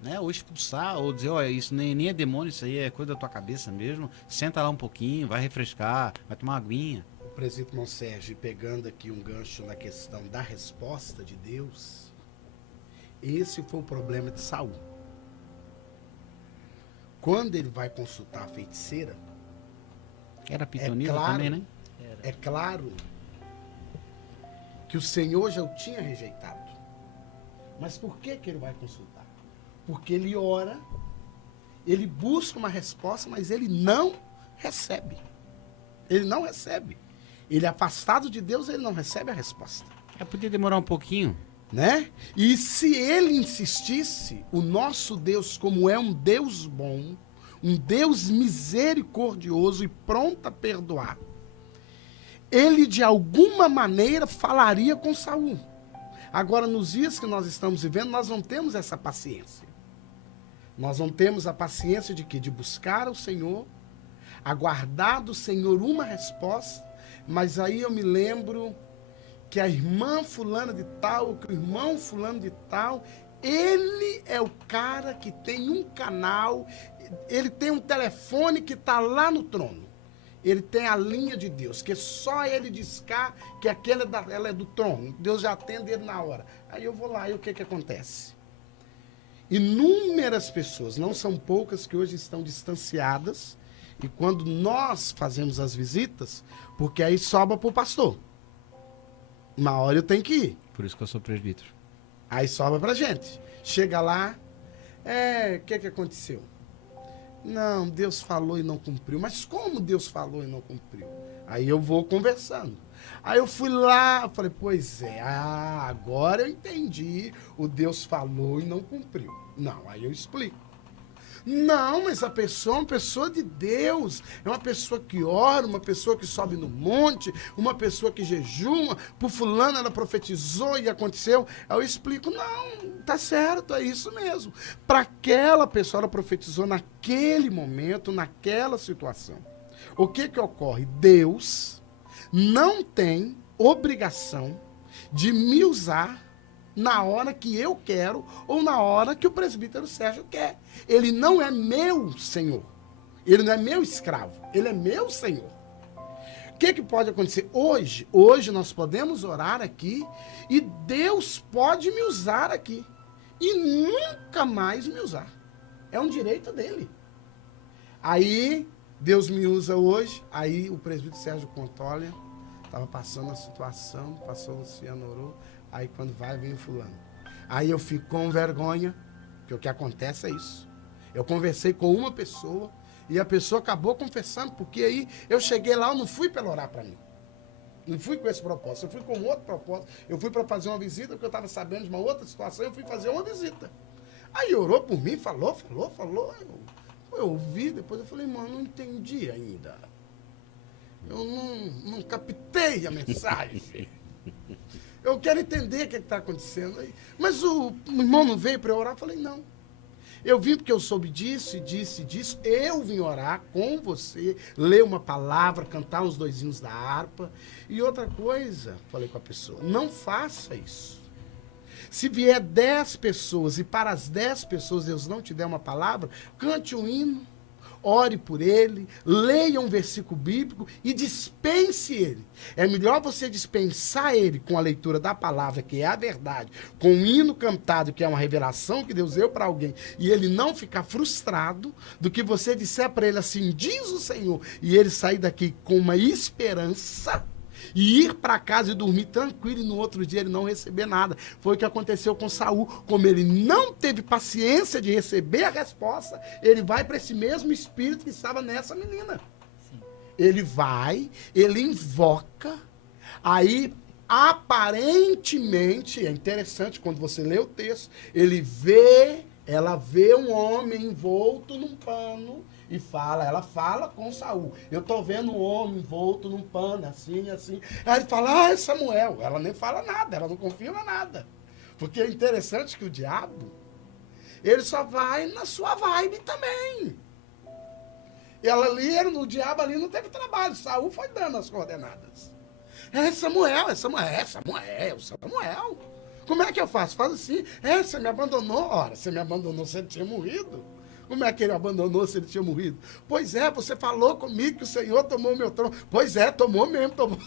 né? Ou expulsar, ou dizer, olha, isso nem é demônio, isso aí é coisa da tua cabeça mesmo. Senta lá um pouquinho, vai refrescar, vai tomar uma aguinha. O presbítero irmão Sérgio, pegando aqui um gancho na questão da resposta de Deus, esse foi o problema de Saul. Quando ele vai consultar a feiticeira, Era pitonisa claro, também, né? é claro que o Senhor já o tinha rejeitado. Mas por que ele vai consultar? Porque ele ora, ele busca uma resposta, mas ele não recebe. Ele não recebe. Ele é afastado de Deus, ele não recebe a resposta. Podia demorar um pouquinho. Né? E se ele insistisse, o nosso Deus, como é um Deus bom, um Deus misericordioso e pronto a perdoar, ele de alguma maneira falaria com Saul. Agora, nos dias que nós estamos vivendo, nós não temos essa paciência. Nós não temos a paciência de quê? De buscar o Senhor, aguardar do Senhor uma resposta, mas aí eu me lembro que a irmã fulana de tal, que o irmão fulano de tal, ele é o cara que tem um canal, ele tem um telefone que está lá no trono. Ele tem a linha de Deus, que só ele discar que aquela ela é do trono. Deus já atende ele na hora. Aí eu vou lá e o que acontece? Inúmeras pessoas, não são poucas, que hoje estão distanciadas, e quando nós fazemos as visitas, porque aí sobra para o pastor. Uma hora eu tenho que ir. Por isso que eu sou presbítero. Aí sobra pra gente. Chega lá, o que aconteceu? Não, Deus falou e não cumpriu. Mas como Deus falou e não cumpriu? Aí eu vou conversando. Aí eu fui lá, falei, pois é, agora eu entendi. O Deus falou e não cumpriu. Não, aí eu explico. Não, mas a pessoa é uma pessoa de Deus, é uma pessoa que ora, uma pessoa que sobe no monte, uma pessoa que jejuma, por fulano ela profetizou e aconteceu. Aí eu explico, não, tá certo, é isso mesmo. Para aquela pessoa ela profetizou naquele momento, naquela situação. O que ocorre? Deus não tem obrigação de me usar na hora que eu quero ou na hora que o presbítero Sérgio quer. Ele não é meu senhor. Ele não é meu escravo. Ele é meu senhor. O que pode acontecer? Hoje nós podemos orar aqui e Deus pode me usar aqui. E nunca mais me usar. É um direito dele. Aí, Deus me usa hoje. Aí o presbítero Sérgio conta, olha, estava passando a situação, passou o Luciano, orou. Aí quando vem o fulano. Aí eu fico com vergonha, porque o que acontece é isso. Eu conversei com uma pessoa e a pessoa acabou confessando, porque aí eu cheguei lá, eu não fui para ela orar para mim. Não fui com esse propósito, eu fui com outro propósito. Eu fui para fazer uma visita, porque eu estava sabendo de uma outra situação, eu fui fazer uma visita. Aí orou por mim, falou. Eu ouvi, depois eu falei, mano, não entendi ainda. Eu não captei a mensagem. Eu quero entender o que está acontecendo aí. Mas o irmão não veio para eu orar? Eu falei, não. Eu vim porque eu soube disso e disso. Eu vim orar com você, ler uma palavra, cantar uns 2 hinos da harpa. E outra coisa, falei com a pessoa, não faça isso. Se vier 10 pessoas e para as 10 pessoas Deus não te der uma palavra, cante um hino. Ore por ele, leia um versículo bíblico e dispense ele. É melhor você dispensar ele com a leitura da palavra, que é a verdade, com um hino cantado, que é uma revelação que Deus deu para alguém, e ele não ficar frustrado, do que você disser para ele assim, diz o Senhor, e ele sair daqui com uma esperança, e ir para casa e dormir tranquilo, e no outro dia ele não receber nada. Foi o que aconteceu com Saul. Como ele não teve paciência de receber a resposta, ele vai para esse mesmo espírito que estava nessa menina. Sim. Ele vai, ele invoca, aí aparentemente, é interessante quando você lê o texto, ela vê um homem envolto num pano, e ela fala com Saul. Eu tô vendo um homem envolto num pano, assim. Aí ele fala, é Samuel. Ela nem fala nada, ela não confirma nada. Porque é interessante que o diabo, ele só vai na sua vibe também. O diabo ali não teve trabalho, Saul foi dando as coordenadas. É Samuel. Como é que eu faço? Faz assim. Você me abandonou. Ora, você me abandonou se ele tinha morrido. Como é que ele abandonou se ele tinha morrido? Pois é, você falou comigo que o Senhor tomou o meu trono. Pois é, tomou mesmo, tomou.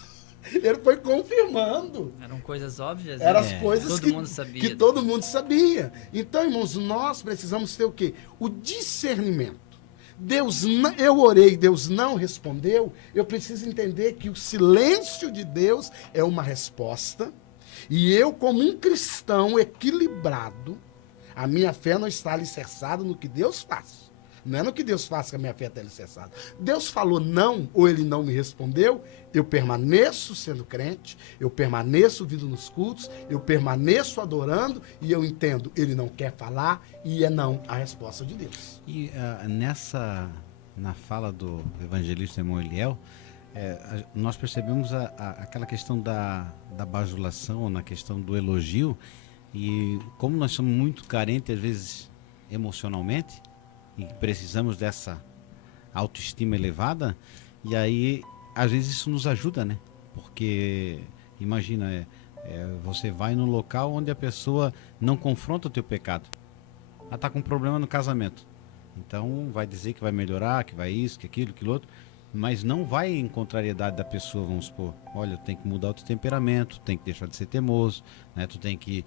Ele foi confirmando. Eram coisas óbvias. Eram né? as coisas Todo mundo sabia. que todo mundo sabia. Então, irmãos, nós precisamos ter o quê? O discernimento. Eu orei, Deus não respondeu. Eu preciso entender que o silêncio de Deus é uma resposta. E eu, como um cristão equilibrado, a minha fé não está alicerçada no que Deus faz. Não é no que Deus faz que a minha fé está alicerçada. Deus falou não, ou ele não me respondeu, eu permaneço sendo crente, eu permaneço vindo nos cultos, eu permaneço adorando, e eu entendo, ele não quer falar, e é não a resposta de Deus. E na fala do evangelista irmão Eliel, nós percebemos aquela questão da bajulação, na questão do elogio, e como nós somos muito carentes, às vezes, emocionalmente, e precisamos dessa autoestima elevada, e aí, às vezes, isso nos ajuda, né? Porque, imagina, você vai num local onde a pessoa não confronta o teu pecado. Ela está com um problema no casamento. Então, vai dizer que vai melhorar, que vai isso, que aquilo, que outro, mas não vai em contrariedade da pessoa, vamos supor. Olha, tu tem que mudar o teu temperamento, tu tem que deixar de ser teimoso, né? Tu tem que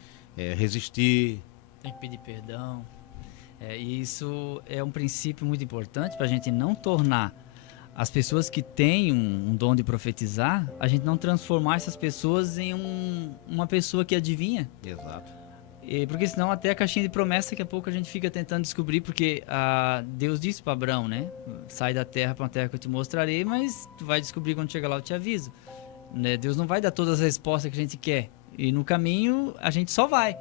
resistir. Tem que pedir perdão. E isso é um princípio muito importante para a gente não tornar as pessoas que têm um dom de profetizar, a gente não transformar essas pessoas em uma pessoa que adivinha. Exato. Porque senão até a caixinha de promessa daqui a pouco a gente fica tentando descobrir, porque Deus disse para Abraão, né? Sai da terra para uma terra que eu te mostrarei, mas tu vai descobrir quando chegar lá eu te aviso. Né? Deus não vai dar todas as respostas que a gente quer. E no caminho a gente só vai.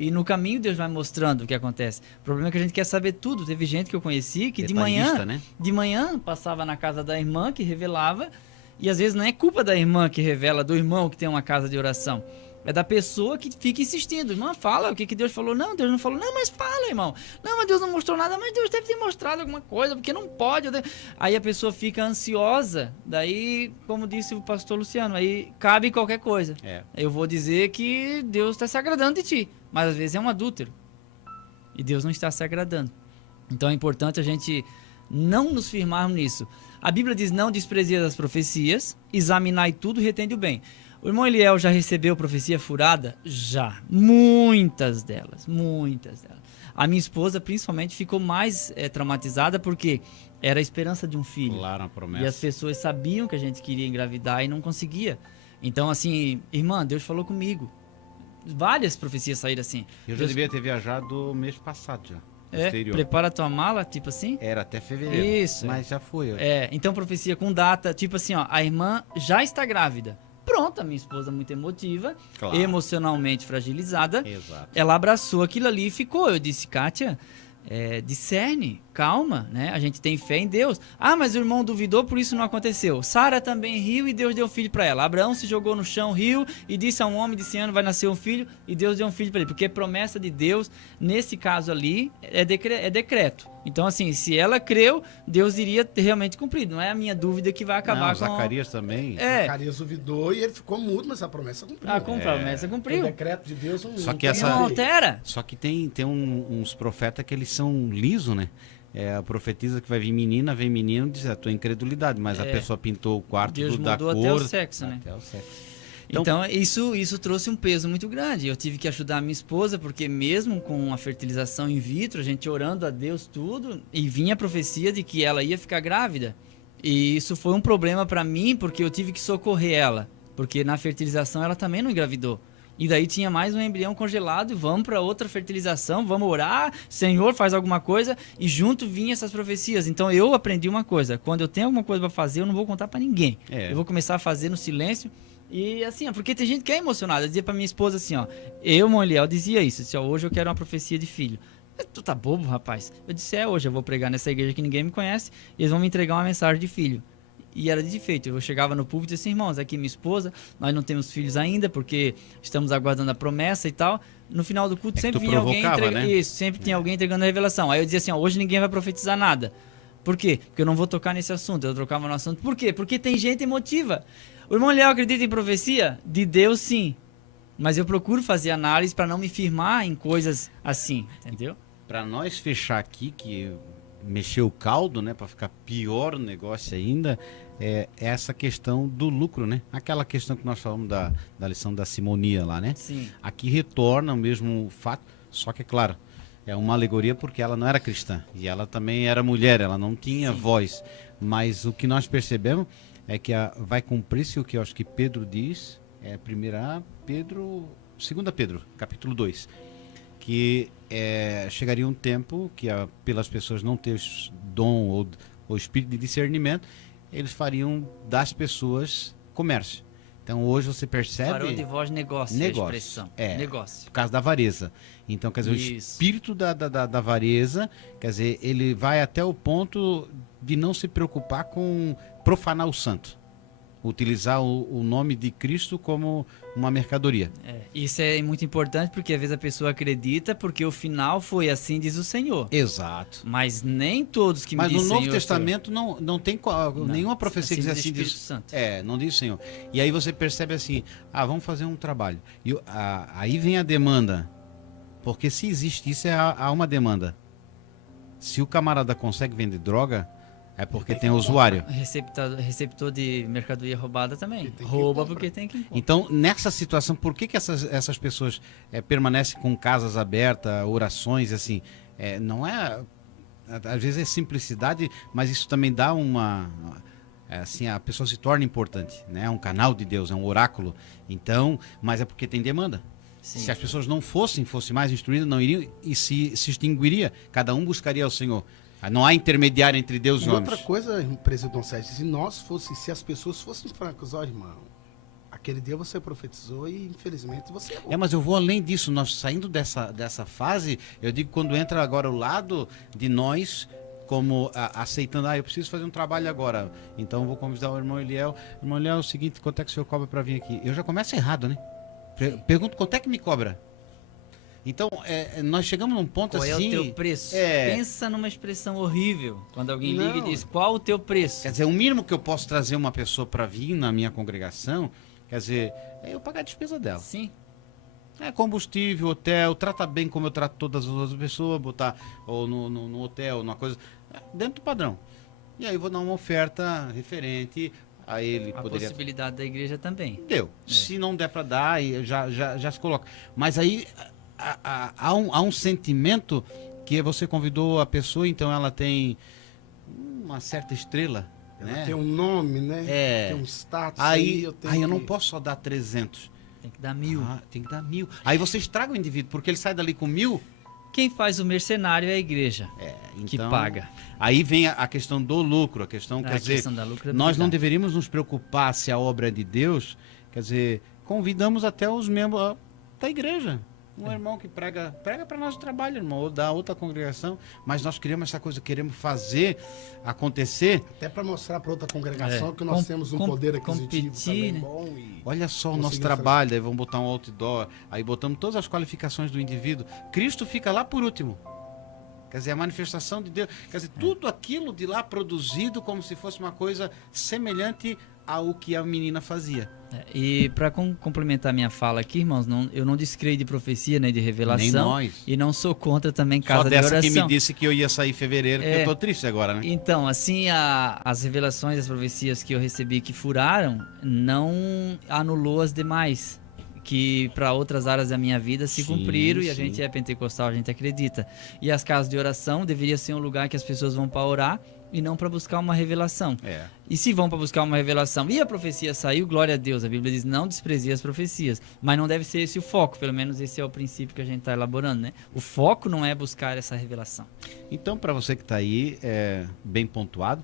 E no caminho Deus vai mostrando o que acontece. O problema é que a gente quer saber tudo. Teve gente que eu conheci que de manhã passava na casa da irmã que revelava, e às vezes não é culpa da irmã que revela, do irmão que tem uma casa de oração. É da pessoa que fica insistindo. Irmã, fala o que Deus falou. Não, Deus não falou. Não, mas fala, irmão. Não, mas Deus não mostrou nada. Mas Deus deve ter mostrado alguma coisa, porque não pode. Aí a pessoa fica ansiosa. Daí, como disse o pastor Luciano, aí cabe qualquer coisa. Eu vou dizer que Deus está se agradando de ti. Mas às vezes é um adúltero. E Deus não está se agradando. Então é importante a gente não nos firmarmos nisso. A Bíblia diz: não desprezeis as profecias, examinai tudo e retende o bem. O irmão Eliel já recebeu profecia furada? Já. Muitas delas. A minha esposa, principalmente, ficou mais traumatizada porque era a esperança de um filho. Claro, uma promessa. E as pessoas sabiam que a gente queria engravidar e não conseguia. Então, assim, irmã, Deus falou comigo. Várias profecias saíram assim. Eu já devia ter viajado mês passado já. Prepara tua mala, tipo assim? Era até fevereiro. Isso. Mas já foi. Então profecia com data, tipo assim, ó, a irmã já está grávida. Pronto, a minha esposa muito emotiva, claro, emocionalmente fragilizada. Exato. Ela abraçou aquilo ali e ficou. Eu disse: Kátia, discerne, calma, né? A gente tem fé em Deus. Ah, mas o irmão duvidou, por isso não aconteceu. Sara também riu e Deus deu um filho para ela. Abraão se jogou no chão, riu e disse a um homem de 100 anos: vai nascer um filho, e Deus deu um filho para ele. Porque promessa de Deus, nesse caso ali, é decreto. Então, assim, se ela creu, Deus iria ter realmente cumprido. Não é a minha dúvida que vai acabar com... Zacarias também. Zacarias duvidou e ele ficou mudo, mas a promessa cumpriu. A promessa cumpriu. O decreto de Deus não altera. Só que tem uns profetas que eles são lisos, né? A profetisa que vai vir menina, vem menino, diz a tua incredulidade, mas a pessoa pintou o quarto Deus da cor. Deus mudou até o sexo, né? Até o sexo. Então isso trouxe um peso muito grande. Eu tive que ajudar a minha esposa, porque mesmo com a fertilização in vitro, a gente orando a Deus tudo, e vinha a profecia de que ela ia ficar grávida. E isso foi um problema para mim, porque eu tive que socorrer ela, porque na fertilização ela também não engravidou. E daí tinha mais um embrião congelado, e vamos para outra fertilização, vamos orar, Senhor, faz alguma coisa, e junto vinham essas profecias. Então eu aprendi uma coisa: quando eu tenho alguma coisa para fazer, eu não vou contar para ninguém. Eu vou começar a fazer no silêncio. E assim, porque tem gente que é emocionada. Eu dizia pra minha esposa assim, ó, irmão Eliel dizia isso, disse, ó, hoje eu quero uma profecia de filho. Tu tá bobo, rapaz? Eu disse: hoje eu vou pregar nessa igreja que ninguém me conhece, e eles vão me entregar uma mensagem de filho. E era de feito. Eu chegava no púlpito e disse: irmãos, aqui minha esposa, nós não temos filhos ainda, porque estamos aguardando a promessa e tal. No final do culto sempre vinha alguém tinha alguém entregando a revelação. Aí eu dizia assim: ó, hoje ninguém vai profetizar nada. Por quê? Porque eu não vou tocar nesse assunto. Eu trocava no assunto. Por quê? Porque tem gente emotiva. O irmão Eliel acredita em profecia? De Deus, sim. mas eu procuro fazer análise para não me firmar em coisas assim, entendeu? Para nós fechar aqui, que mexer o caldo, né, para ficar pior o negócio ainda, é essa questão do lucro, né? Aquela questão que nós falamos da lição da simonia lá, né? Sim. Aqui retorna o mesmo fato, só que, é claro, é uma alegoria porque ela não era cristã e ela também era mulher, ela não tinha voz. Mas o que nós percebemos é que vai cumprir-se o que eu acho que Pedro diz, é 1 Pedro, 2 Pedro, capítulo 2, que chegaria um tempo que pelas pessoas não ter dom ou espírito de discernimento, eles fariam das pessoas comércio. Então hoje você percebe... Farão de vós negócio, a expressão. Negócio. Por causa da avareza. Então, quer dizer, Isso. o espírito da avareza, quer dizer, ele vai até o ponto de não se preocupar com profanar o santo. Utilizar o nome de Cristo como uma mercadoria. Isso é muito importante porque às vezes a pessoa acredita porque o final foi assim, diz o Senhor. Exato. Mas nem todos que me Mas dizem no Novo Senhor, Testamento não tem nenhuma profecia que diz assim. Espírito Santo. Não diz Senhor. E aí você percebe assim, vamos fazer um trabalho. E aí vem a demanda. Porque se existe isso, há uma demanda. Se o camarada consegue vender droga, é porque tem usuário. Receptor de mercadoria roubada também. Porque Rouba porque tem que comprar. Então, nessa situação, por que essas pessoas permanecem com casas abertas, orações, assim? Não é... Às vezes é simplicidade, mas isso também dá uma... assim, a pessoa se torna importante, né? É um canal de Deus, é um oráculo. Então, mas é porque tem demanda. Sim. Se as pessoas não fossem mais instruídas, não iriam e se extinguiria. Cada um buscaria o Senhor. Não há intermediário entre Deus e homens. Outra coisa, presidente Dom Sérgio, se as pessoas fossem francas, ó, irmão, aquele dia você profetizou e infelizmente você errou. Mas eu vou além disso. Nós saindo dessa fase, eu digo, quando entra agora o lado de nós, como aceitando, eu preciso fazer um trabalho agora, então eu vou convidar o irmão Eliel. Irmão Eliel, é o seguinte, quanto é que o senhor cobra para vir aqui? Eu já começo errado, né? Pergunto, quanto é que me cobra? Então, nós chegamos num ponto qual assim... Qual é o teu preço? Pensa numa expressão horrível. Quando alguém liga e diz, qual o teu preço? Quer dizer, o mínimo que eu posso trazer uma pessoa para vir na minha congregação, quer dizer, é eu pagar a despesa dela. Sim. Combustível, hotel, trata bem como eu trato todas as outras pessoas, botar ou no hotel, numa coisa, dentro do padrão. E aí eu vou dar uma oferta referente a ele. A possibilidade da igreja também. Deu. Se não der para dar, aí já se coloca. Mas aí... Há um sentimento que você convidou a pessoa, então ela tem uma certa estrela, Ela né? tem um nome, né? Tem um status. Aí eu não posso só dar 300. Tem que dar 1.000. Tem que dar 1.000. Aí você estraga o indivíduo, porque ele sai dali com 1.000. Quem faz o mercenário é a igreja, que Então, paga. Aí vem a questão do lucro, a questão, quer dizer, questão da lucro nós não deveríamos nos preocupar se a obra é de Deus, quer dizer, convidamos até os membros da igreja. Um irmão que prega para nosso trabalho, irmão, ou da outra congregação, mas nós queremos essa coisa, queremos fazer acontecer. Até para mostrar para outra congregação que nós temos um poder aquisitivo também bom. Olha só o nosso trabalho, aí vamos botar um outdoor, aí botamos todas as qualificações do indivíduo. Cristo fica lá por último. Quer dizer, a manifestação de Deus, quer dizer, tudo aquilo de lá produzido como se fosse uma coisa semelhante ao que a menina fazia. E para complementar minha fala aqui, irmãos, eu não descreio de profecia nem de revelação. Nem nós. E não sou contra também casa Só de oração. dessa que me disse que eu ia sair em fevereiro, que eu tô triste agora, né? Então, assim, as revelações, as profecias que eu recebi que furaram, não anulou as demais, que para outras áreas da minha vida se cumpriram, e a gente é pentecostal, a gente acredita. E as casas de oração deveria ser um lugar que as pessoas vão para orar e não para buscar uma revelação. E se vão para buscar uma revelação e a profecia saiu, glória a Deus, a Bíblia diz não desprezia as profecias, mas não deve ser esse o foco, pelo menos esse é o princípio que a gente está elaborando, né? O foco não é buscar essa revelação. Então, para você que está aí, bem pontuado,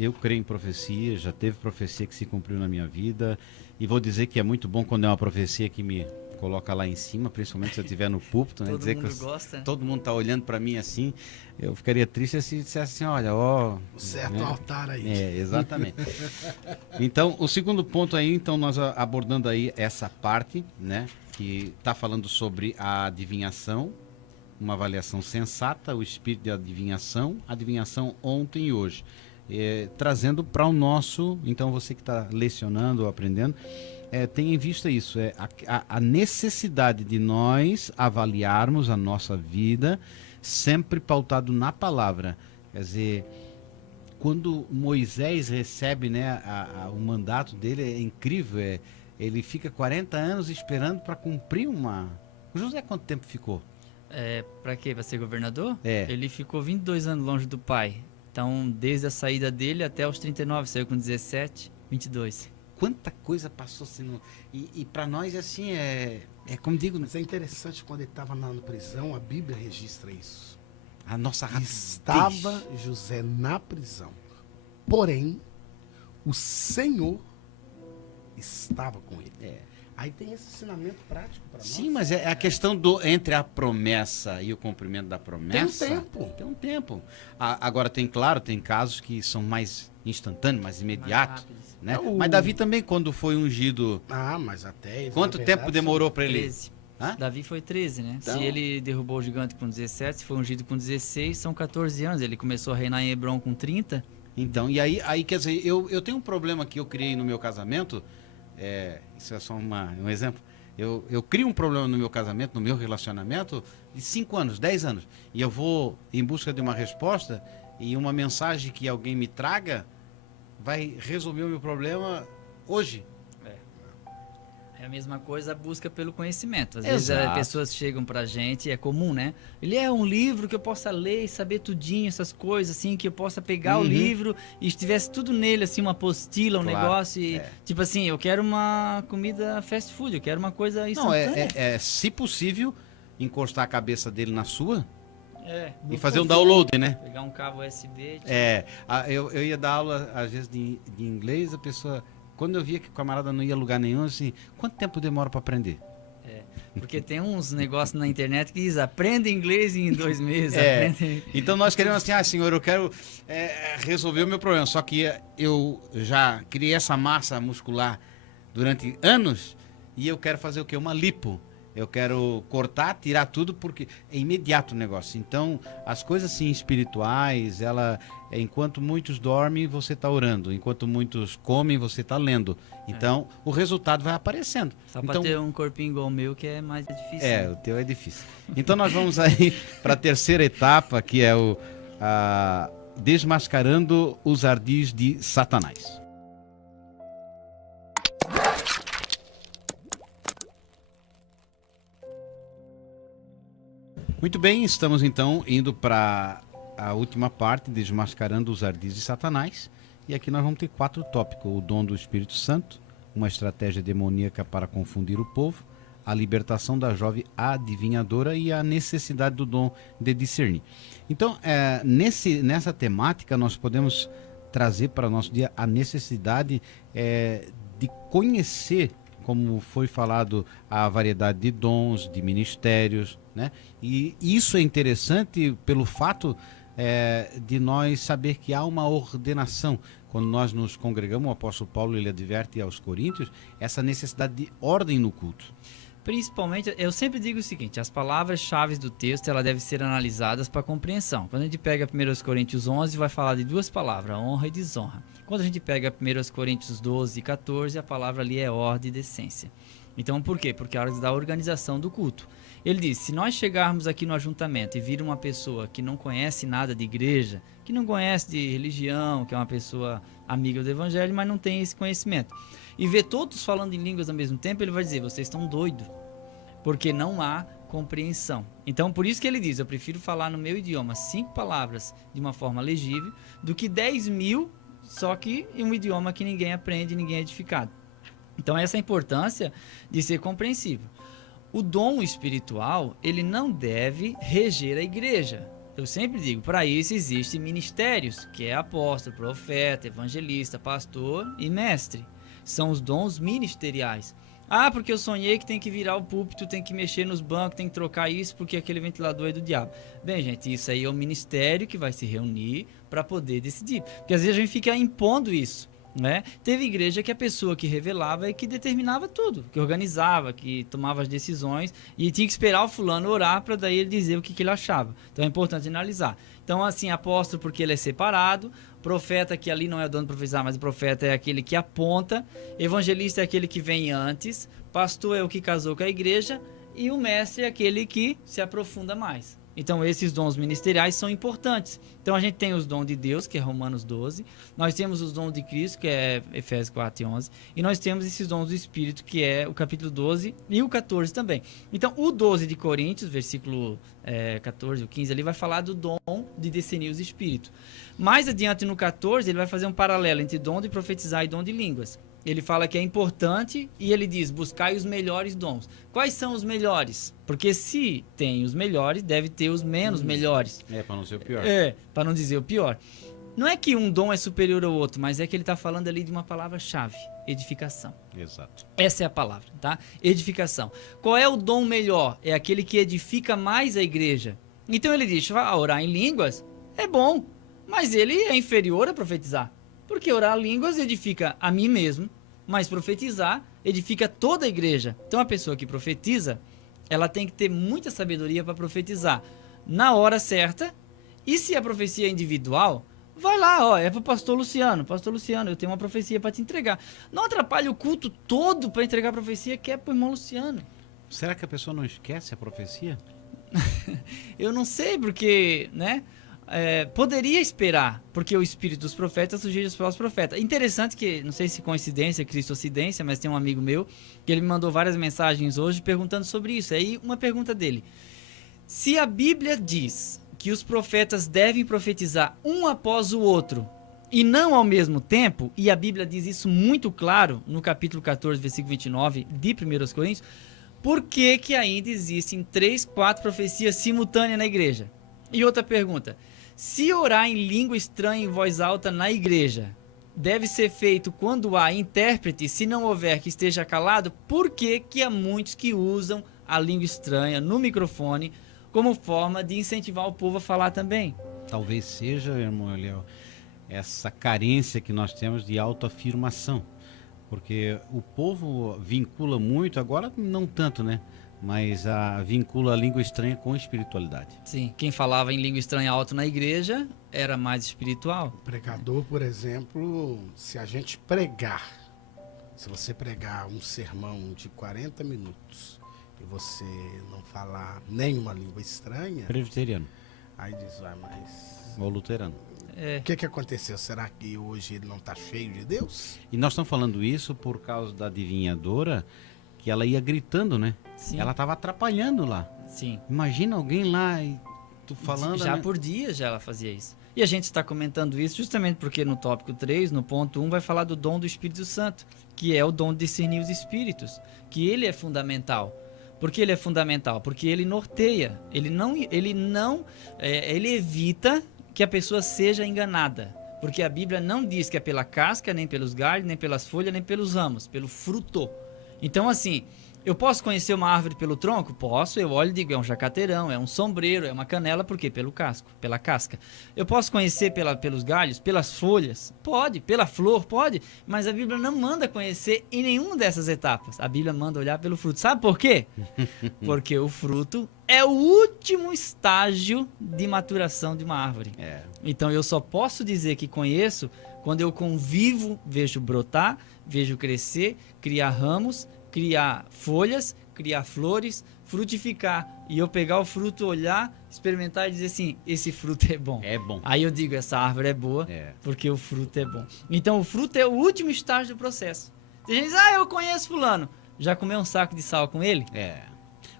eu creio em profecia, já teve profecia que se cumpriu na minha vida, e vou dizer que é muito bom quando é uma profecia que me coloca lá em cima, principalmente se eu estiver no púlpito, né? Todo dizer mundo que gosta. Todo mundo está olhando para mim assim. Eu ficaria triste se dissesse assim, olha, ó... Certo altar aí. Exatamente. Então, o segundo ponto aí, então, nós abordando aí essa parte, né? Que está falando sobre a adivinhação, uma avaliação sensata, o espírito de adivinhação ontem e hoje. trazendo para o nosso, então você que está lecionando ou aprendendo, tenha em vista isso, a necessidade de nós avaliarmos a nossa vida sempre pautado na palavra. Quer dizer, quando Moisés recebe, né, o mandato dele, é incrível, ele fica 40 anos esperando para cumprir uma... O José quanto tempo ficou? Para quê? Para ser governador? É. Ele ficou 22 anos longe do pai. Então, desde a saída dele até os 39, saiu com 17, 22. Quanta coisa passou assim. E para nós, assim, como digo... Mas é interessante, quando ele estava na prisão, a Bíblia registra isso. A nossa rapidez. Estava José na prisão. Porém, o Senhor estava com ele. Aí tem esse ensinamento prático para nós. Sim, mas é a questão entre a promessa e o cumprimento da promessa. Tem um tempo. Agora, tem casos que são mais instantâneos, mais imediatos. Né? Mas Davi também, quando foi ungido... mas até... Quanto tempo demorou para ele? 13. Davi foi 13, né? Então... Se ele derrubou o gigante com 17, se foi ungido com 16, são 14 anos. Ele começou a reinar em Hebron com 30. Então, e aí quer dizer, eu tenho um problema que eu criei no meu casamento, isso é só um exemplo, eu crio um problema no meu casamento, no meu relacionamento, de 5 anos, 10 anos, e eu vou em busca de uma resposta, e uma mensagem que alguém me traga vai resolver o meu problema hoje. É a mesma coisa a busca pelo conhecimento. Às Exato. vezes as pessoas chegam pra gente, é comum, né? Ele é um livro que eu possa ler e saber tudinho, essas coisas, assim, que eu possa pegar o livro e estivesse tudo nele, assim, uma apostila, um negócio. E, tipo assim, eu quero uma comida fast food, eu quero uma coisa instantânea. Se possível, encostar a cabeça dele na sua e no fazer um conforto. download, né? Pegar um cabo USB. Eu ia dar aula, às vezes, de inglês, a pessoa... Quando eu via que o camarada não ia a lugar nenhum, assim, quanto tempo demora para aprender? Porque tem uns negócios na internet que diz, aprenda inglês em 2 meses. Então nós queremos assim, senhor, eu quero resolver o meu problema. Só que eu já criei essa massa muscular durante anos e eu quero fazer o quê? Uma lipo. Eu quero cortar, tirar tudo, porque é imediato o negócio. Então, as coisas assim, espirituais, enquanto muitos dormem, você está orando. Enquanto muitos comem, você está lendo. Então, o resultado vai aparecendo. Só para ter um corpinho igual o meu, que é mais difícil. O teu é difícil. Então, nós vamos aí para a terceira etapa, que é desmascarando os ardis de Satanás. Muito bem, estamos então indo para a última parte, desmascarando os ardis de Satanás. E aqui nós vamos ter 4 tópicos: o dom do Espírito Santo, uma estratégia demoníaca para confundir o povo, a libertação da jovem adivinhadora e a necessidade do dom de discernir. Então, nessa temática, nós podemos trazer para o nosso dia a necessidade de conhecer, como foi falado, a variedade de dons, de ministérios, né? E isso é interessante pelo fato de nós saber que há uma ordenação. Quando nós nos congregamos, o apóstolo Paulo ele adverte aos coríntios essa necessidade de ordem no culto. Principalmente, eu sempre digo o seguinte, as palavras-chave do texto ela devem ser analisadas para compreensão. Quando a gente pega 1 Coríntios 11, vai falar de 2 palavras, honra e desonra. Quando a gente pega 1 Coríntios 12 e 14, a palavra ali é ordem e decência. Então, por quê? Porque é a hora da organização do culto. Ele diz, se nós chegarmos aqui no ajuntamento e vir uma pessoa que não conhece nada de igreja, que não conhece de religião, que é uma pessoa amiga do evangelho, mas não tem esse conhecimento, e ver todos falando em línguas ao mesmo tempo, ele vai dizer, vocês estão doidos, porque não há compreensão. Então, por isso que ele diz, eu prefiro falar no meu idioma 5 palavras de uma forma legível, do que 10.000, só que em um idioma que ninguém aprende, ninguém é edificado. Então, essa é a importância de ser compreensível. O dom espiritual, ele não deve reger a igreja. Eu sempre digo, para isso existem ministérios, que é apóstolo, profeta, evangelista, pastor e mestre. São os dons ministeriais. Ah, porque eu sonhei que tem que virar o púlpito, tem que mexer nos bancos, tem que trocar isso, porque aquele ventilador é do diabo. Bem, gente, isso aí é o ministério que vai se reunir para poder decidir. Porque às vezes a gente fica impondo isso. Né? Teve igreja que a pessoa que revelava e que determinava tudo, que organizava, que tomava as decisões e tinha que esperar o fulano orar para daí ele dizer o que ele achava. Então é importante analisar. Então Então, assim, apóstolo porque ele é separado, profeta, que ali não é o dono de profetizar, mas o profeta é aquele que aponta, evangelista é aquele que vem antes, pastor é o que casou com a igreja, e o mestre é aquele que se aprofunda mais. Então, esses dons ministeriais são importantes. Então, a gente tem os dons de Deus, que é Romanos 12. Nós temos os dons de Cristo, que é Efésios 4 e 11. E nós temos esses dons do Espírito, que é o capítulo 12 e o 14 também. Então, o 12 de Coríntios, versículo 14 ou 15, ali vai falar do dom de discernir os espíritos. Mais adiante, no 14, ele vai fazer um paralelo entre dom de profetizar e dom de línguas. Ele fala que é importante e ele diz, buscai os melhores dons. Quais são os melhores? Porque se tem os melhores, deve ter os menos melhores. Para não ser o pior. Para não dizer o pior. Não é que um dom é superior ao outro, mas é que ele está falando ali de uma palavra-chave, edificação. Exato. Essa é a palavra, tá? Edificação. Qual é o dom melhor? É aquele que edifica mais a igreja. Então ele diz, orar em línguas é bom, mas ele é inferior a profetizar. Porque orar línguas edifica a mim mesmo, mas profetizar edifica toda a igreja. Então a pessoa que profetiza, ela tem que ter muita sabedoria para profetizar na hora certa. E se a profecia é individual, vai lá, é para o pastor Luciano. Pastor Luciano, eu tenho uma profecia para te entregar. Não atrapalhe o culto todo para entregar a profecia que é para o irmão Luciano. Será que a pessoa não esquece a profecia? Eu não sei, porque, né? Poderia esperar, porque o espírito dos profetas sujeita os próprios profetas. Interessante que, não sei se coincidência, cristocidência, mas tem um amigo meu que ele me mandou várias mensagens hoje perguntando sobre isso. Aí uma pergunta dele: se a Bíblia diz que os profetas devem profetizar um após o outro e não ao mesmo tempo, e a Bíblia diz isso muito claro no capítulo 14, versículo 29 de 1 Coríntios, por que que ainda existem 3, 4 profecias simultâneas na igreja? E outra pergunta: se orar em língua estranha em voz alta na igreja deve ser feito quando há intérprete, se não houver que esteja calado, por que que há muitos que usam a língua estranha no microfone como forma de incentivar o povo a falar também? Talvez seja, irmão Eliel, essa carência que nós temos de autoafirmação. Porque o povo vincula muito, agora não tanto, né? Mas vincula a língua estranha com espiritualidade. Sim, quem falava em língua estranha alto na igreja era mais espiritual. O pregador, por exemplo, se a gente pregar, se você pregar um sermão de 40 minutos e você não falar nenhuma língua estranha, Presbiteriano aí diz, mas ou luterano. o que aconteceu? Será que hoje ele não está cheio de Deus? E nós estamos falando isso por causa da adivinhadora, que ela ia gritando, né? Sim. Ela estava atrapalhando lá. Sim. Imagina alguém lá e tu falando... Já né? por dia já ela fazia isso. E a gente está comentando isso justamente porque no tópico 3, no ponto 1, vai falar do dom do Espírito Santo, que é o dom de discernir os espíritos, que ele é fundamental. Por que ele é fundamental? Porque ele norteia, ele evita que a pessoa seja enganada. Porque a Bíblia não diz que é pela casca, nem pelos galhos, nem pelas folhas, nem pelos ramos, pelo fruto. Então, assim, eu posso conhecer uma árvore pelo tronco? Posso, eu olho e digo, é um jacateirão, é um sombreiro, é uma canela, por quê? Pelo casco, pela casca. Eu posso conhecer pelos galhos, pelas folhas? Pode, pela flor? Pode, mas a Bíblia não manda conhecer em nenhuma dessas etapas. A Bíblia manda olhar pelo fruto. Sabe por quê? Porque o fruto é o último estágio de maturação de uma árvore. Então, eu só posso dizer que conheço quando eu convivo, vejo brotar, vejo crescer, criar ramos, criar folhas, criar flores, frutificar. E eu pegar o fruto, olhar, experimentar e dizer assim, esse fruto é bom. É bom. Aí eu digo, essa árvore é boa, porque o fruto é bom. Então o fruto é o último estágio do processo. Tem gente que diz, eu conheço fulano. Já comeu um saco de sal com ele?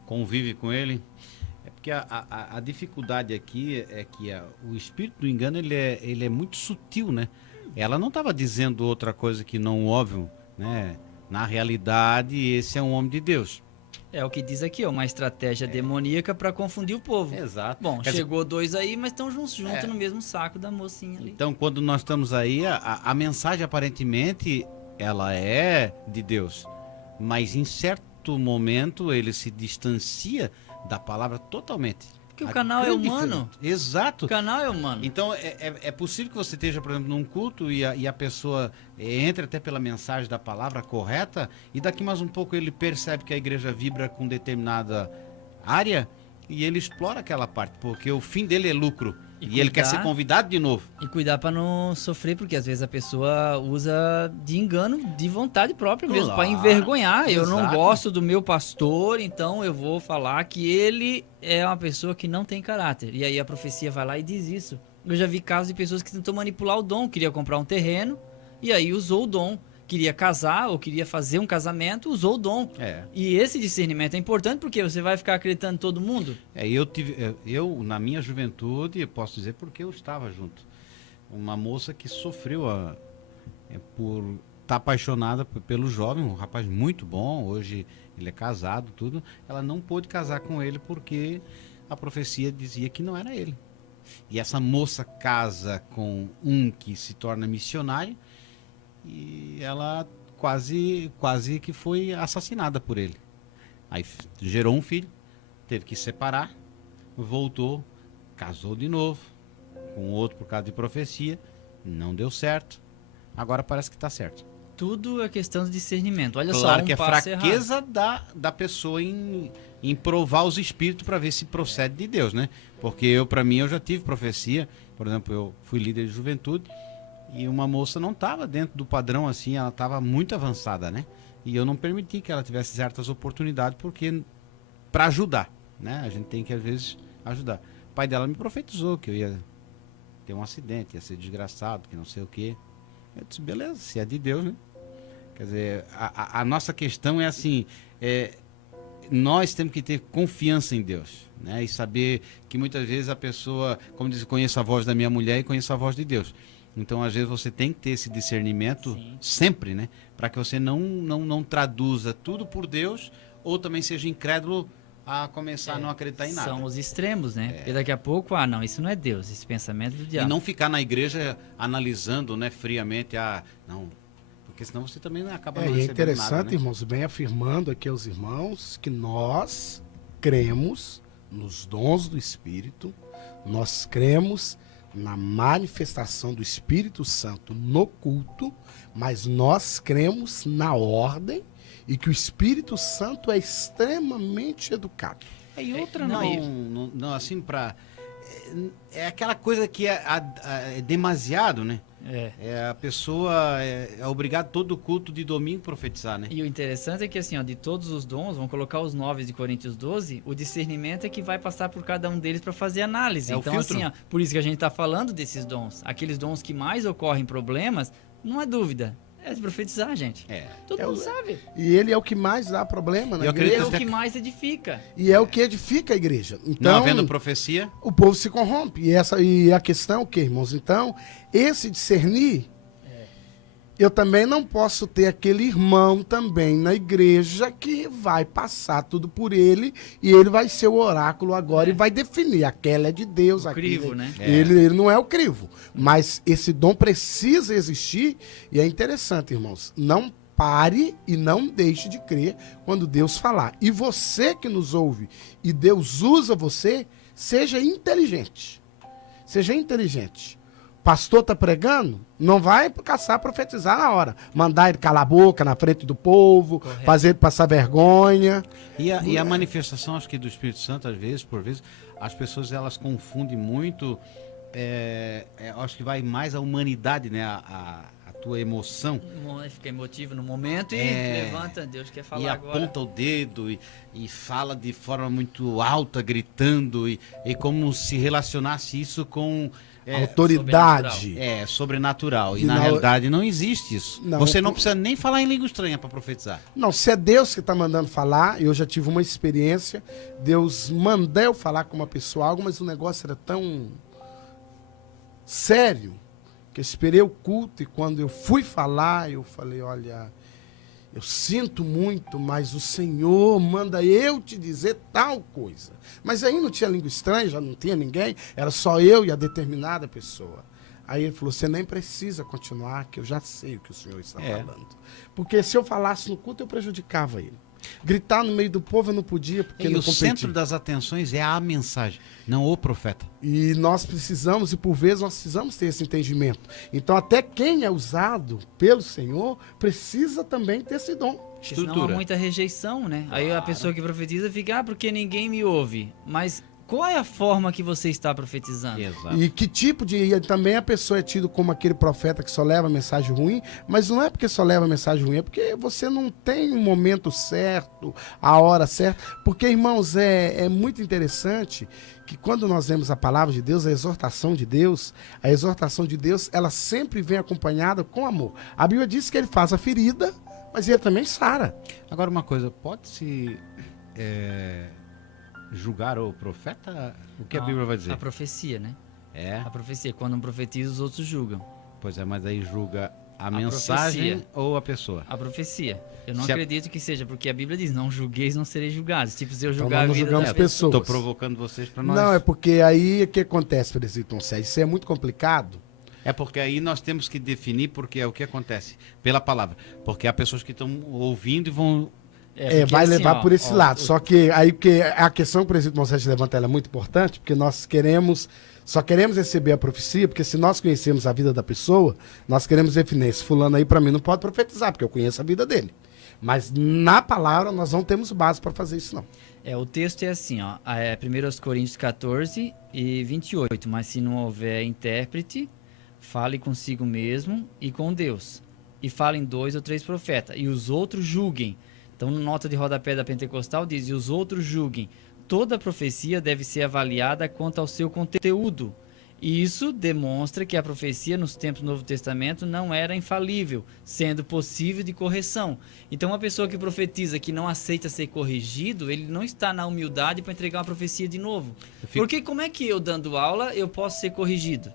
Convive com ele. É porque a dificuldade aqui é que o espírito do engano ele é muito sutil, né? Ela não estava dizendo outra coisa que não óbvio, né? Na realidade, esse é um homem de Deus. É o que diz aqui, uma estratégia demoníaca para confundir o povo. Exato. Bom, chegou dois aí, mas estão juntos no mesmo saco da mocinha ali. Então, quando nós estamos aí, a mensagem aparentemente ela é de Deus, mas em certo momento ele se distancia da palavra totalmente. Porque o canal é humano. Exato. O canal é humano. Então, é possível que você esteja, por exemplo, num culto e a pessoa entre até pela mensagem da palavra correta e daqui mais um pouco ele percebe que a igreja vibra com determinada área e ele explora aquela parte, porque o fim dele é lucro. E E ele quer cuidar- ser convidado de novo. E cuidar para não sofrer, porque às vezes a pessoa usa de engano, de vontade própria mesmo, para Claro, envergonhar. Eu não exato. gosto do meu pastor, então eu vou falar que ele é uma pessoa que não tem caráter. E aí a profecia vai lá e diz isso. Eu já vi casos de pessoas que tentou manipular o dom, queria comprar um terreno, e aí usou o dom. Queria casar ou queria fazer um casamento, usou o dom. É. E esse discernimento é importante porque você vai ficar acreditando em todo mundo. Eu, na minha juventude, eu posso dizer porque eu estava junto. Uma moça que sofreu por estar apaixonada pelo jovem, um rapaz muito bom, hoje ele é casado, tudo. Ela não pôde casar com ele porque a profecia dizia que não era ele. E essa moça casa com um que se torna missionário e ela quase que foi assassinada por ele. Aí gerou um filho, teve que separar, voltou, casou de novo, com outro por causa de profecia, não deu certo, agora parece que está certo. Tudo é questão de discernimento. Olha só, Claro um que é passo errado. fraqueza da pessoa em provar os espíritos para ver se procede de Deus, né? Porque para mim, eu já tive profecia, por exemplo, eu fui líder de juventude, e uma moça não estava dentro do padrão assim, ela estava muito avançada, né? E eu não permiti que ela tivesse certas oportunidades, porque para ajudar, né? A gente tem que às vezes ajudar. O pai dela me profetizou que eu ia ter um acidente, ia ser desgraçado, que não sei o quê. Eu disse, beleza, se é de Deus, né? Quer dizer, a nossa questão é assim, nós temos que ter confiança em Deus, né? E saber que muitas vezes a pessoa, como diz, conheço a voz da minha mulher e conheço a voz de Deus. Então, às vezes, você tem que ter esse discernimento sempre, né? Para que você não traduza tudo por Deus ou também seja incrédulo a começar a não acreditar em nada. São os extremos, né? Porque daqui a pouco, não, isso não é Deus, esse pensamento do E diabo. não ficar na igreja analisando, né, friamente, não, porque senão você também acaba não E é recebendo interessante, nada, né? irmãos, bem afirmando aqui aos irmãos, que nós cremos nos dons do Espírito, nós cremos na manifestação do Espírito Santo no culto, mas nós cremos na ordem e que o Espírito Santo é extremamente educado. E outra Não, não assim, é aquela coisa que é demasiado, né? A pessoa é obrigada todo culto de domingo a profetizar, né? E o interessante é que, assim, ó, de todos os dons, vamos colocar os 9 de Coríntios 12, o discernimento é que vai passar por cada um deles para fazer análise. É o Então, filtro. assim, ó, por isso que a gente está falando desses dons. Aqueles dons que mais ocorrem problemas, não há dúvida, é de profetizar, gente. Todo mundo sabe. E ele é o que mais dá problema na Eu igreja. acredito É o até que mais edifica. E é o que edifica a igreja. Não Então, havendo profecia, o povo se corrompe. E a questão é o quê, irmãos? Então, esse discernir, eu também não posso ter aquele irmão também na igreja que vai passar tudo por ele e ele vai ser o oráculo agora e vai definir. Aquela é de Deus. O crivo, né? Ele não é o crivo. Mas esse dom precisa existir e é interessante, irmãos. Não pare e não deixe de crer quando Deus falar. E você que nos ouve e Deus usa você, seja inteligente. Seja inteligente. Pastor está pregando, não vai caçar profetizar na hora. Mandar ele calar a boca na frente do povo, fazer ele passar vergonha. e a manifestação, acho que do Espírito Santo, às vezes, por vezes, as pessoas elas confundem muito, acho que vai mais a humanidade, né? A tua emoção. Fica emotivo no momento e levanta, Deus quer falar E agora. aponta o dedo e fala de forma muito alta, gritando, e como se relacionasse isso com autoridade. sobrenatural. E E na na- realidade não existe isso. Não, Você não precisa nem falar em língua estranha para profetizar. Não, se é Deus que está mandando falar, eu já tive uma experiência, Deus mandou eu falar com uma pessoa algo, mas o negócio era tão sério, que eu esperei o culto e quando eu fui falar, eu falei, olha, eu sinto muito, mas o Senhor manda eu te dizer tal coisa. Mas aí não tinha língua estranha, já não tinha ninguém, era só eu e a determinada pessoa. Aí ele falou, você nem precisa continuar, que eu já sei o que o Senhor está falando. Porque se eu falasse no culto, eu prejudicava ele. Gritar no meio do povo eu não podia, porque E não o competia. centro das atenções é a mensagem, não o profeta. E nós precisamos, e por vezes nós precisamos ter esse entendimento. Então até quem é usado pelo Senhor precisa também ter esse dom. Porque senão há Estrutura. muita rejeição, né? Aí a pessoa que profetiza fica, porque ninguém me ouve. Mas qual é a forma que você está profetizando? Exato. E que tipo de... Também a pessoa é tido como aquele profeta que só leva mensagem ruim, mas não é porque só leva mensagem ruim, é porque você não tem o momento certo, a hora certa. Porque, irmãos, é muito interessante que quando nós vemos a palavra de Deus, a exortação de Deus, ela sempre vem acompanhada com amor. A Bíblia diz que ele faz a ferida, mas ele também sara. Agora uma coisa, pode-se julgar o profeta? O que a Bíblia vai dizer? A profecia, né? É, A profecia. Quando um profetiza, os outros julgam. pois é, mas aí julga a mensagem profecia. ou a pessoa? A profecia. Eu não Se a- acredito que seja, porque a Bíblia diz, não julgueis, não sereis julgados. Tipo, se eu Então julgar nós a não vida julgamos da pessoas. Estou provocando vocês para nós. Não, é porque aí o que acontece, Presbítero Sérgio? Isso é muito complicado. É porque aí nós temos que definir porque é o que acontece pela palavra. Porque há pessoas que estão ouvindo e vão... porque vai assim, levar ó, por esse ó, lado. Só que aí porque a questão que o presidente Monsanto levanta ela é muito importante, porque nós só queremos receber a profecia, porque se nós conhecemos a vida da pessoa, nós queremos definir, esse fulano aí para mim não pode profetizar, porque eu conheço a vida dele. Mas na palavra nós não temos base para fazer isso não. o texto é assim, ó, 1 Coríntios 14 e 28. Mas se não houver intérprete, fale consigo mesmo e com Deus. E falem 2 ou 3 profetas, e os outros julguem. Então, na nota de rodapé da Pentecostal diz, e os outros julguem. Toda profecia deve ser avaliada quanto ao seu conteúdo. E isso demonstra que a profecia nos tempos do Novo Testamento não era infalível, sendo possível de correção. Então, uma pessoa que profetiza que não aceita ser corrigido, ele não está na humildade para entregar uma profecia de novo. Porque como é que eu, dando aula, eu posso ser corrigido?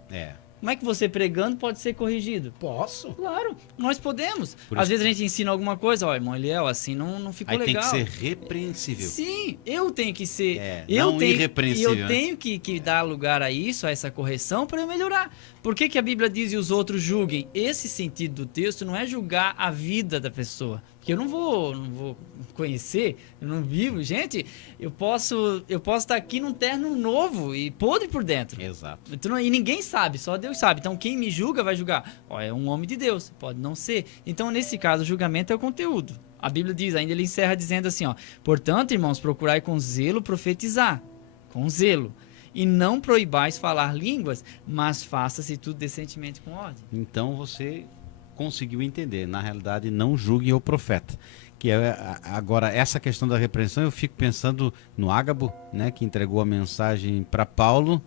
Como é que você pregando pode ser corrigido? Posso? Claro, nós podemos. Por Às isso- vezes a gente ensina alguma coisa, ó, irmão Eliel, assim não ficou Aí legal. tem que ser repreensível. Sim, eu tenho que ser. Não eu tenho, irrepreensível, eu né? tenho que dar lugar a isso, a essa correção, para eu melhorar. Por que, que a Bíblia diz e os outros julguem? Esse sentido do texto não é julgar a vida da pessoa. Porque eu não vou conhecer, eu não vivo. Gente, eu posso estar aqui num terno novo e podre por dentro. Exato. Então, e ninguém sabe, só Deus sabe. Então, quem me julga vai julgar. Ó, é um homem de Deus, pode não ser. Então, nesse caso, o julgamento é o conteúdo. A Bíblia diz, ainda ele encerra dizendo assim, ó, portanto, irmãos, procurai com zelo profetizar, com zelo, e não proibais falar línguas, mas faça-se tudo decentemente com ordem. Então você conseguiu entender. Na realidade, não julgue o profeta. Que agora, essa questão da repreensão, eu fico pensando no Ágabo, né, que entregou a mensagem para Paulo,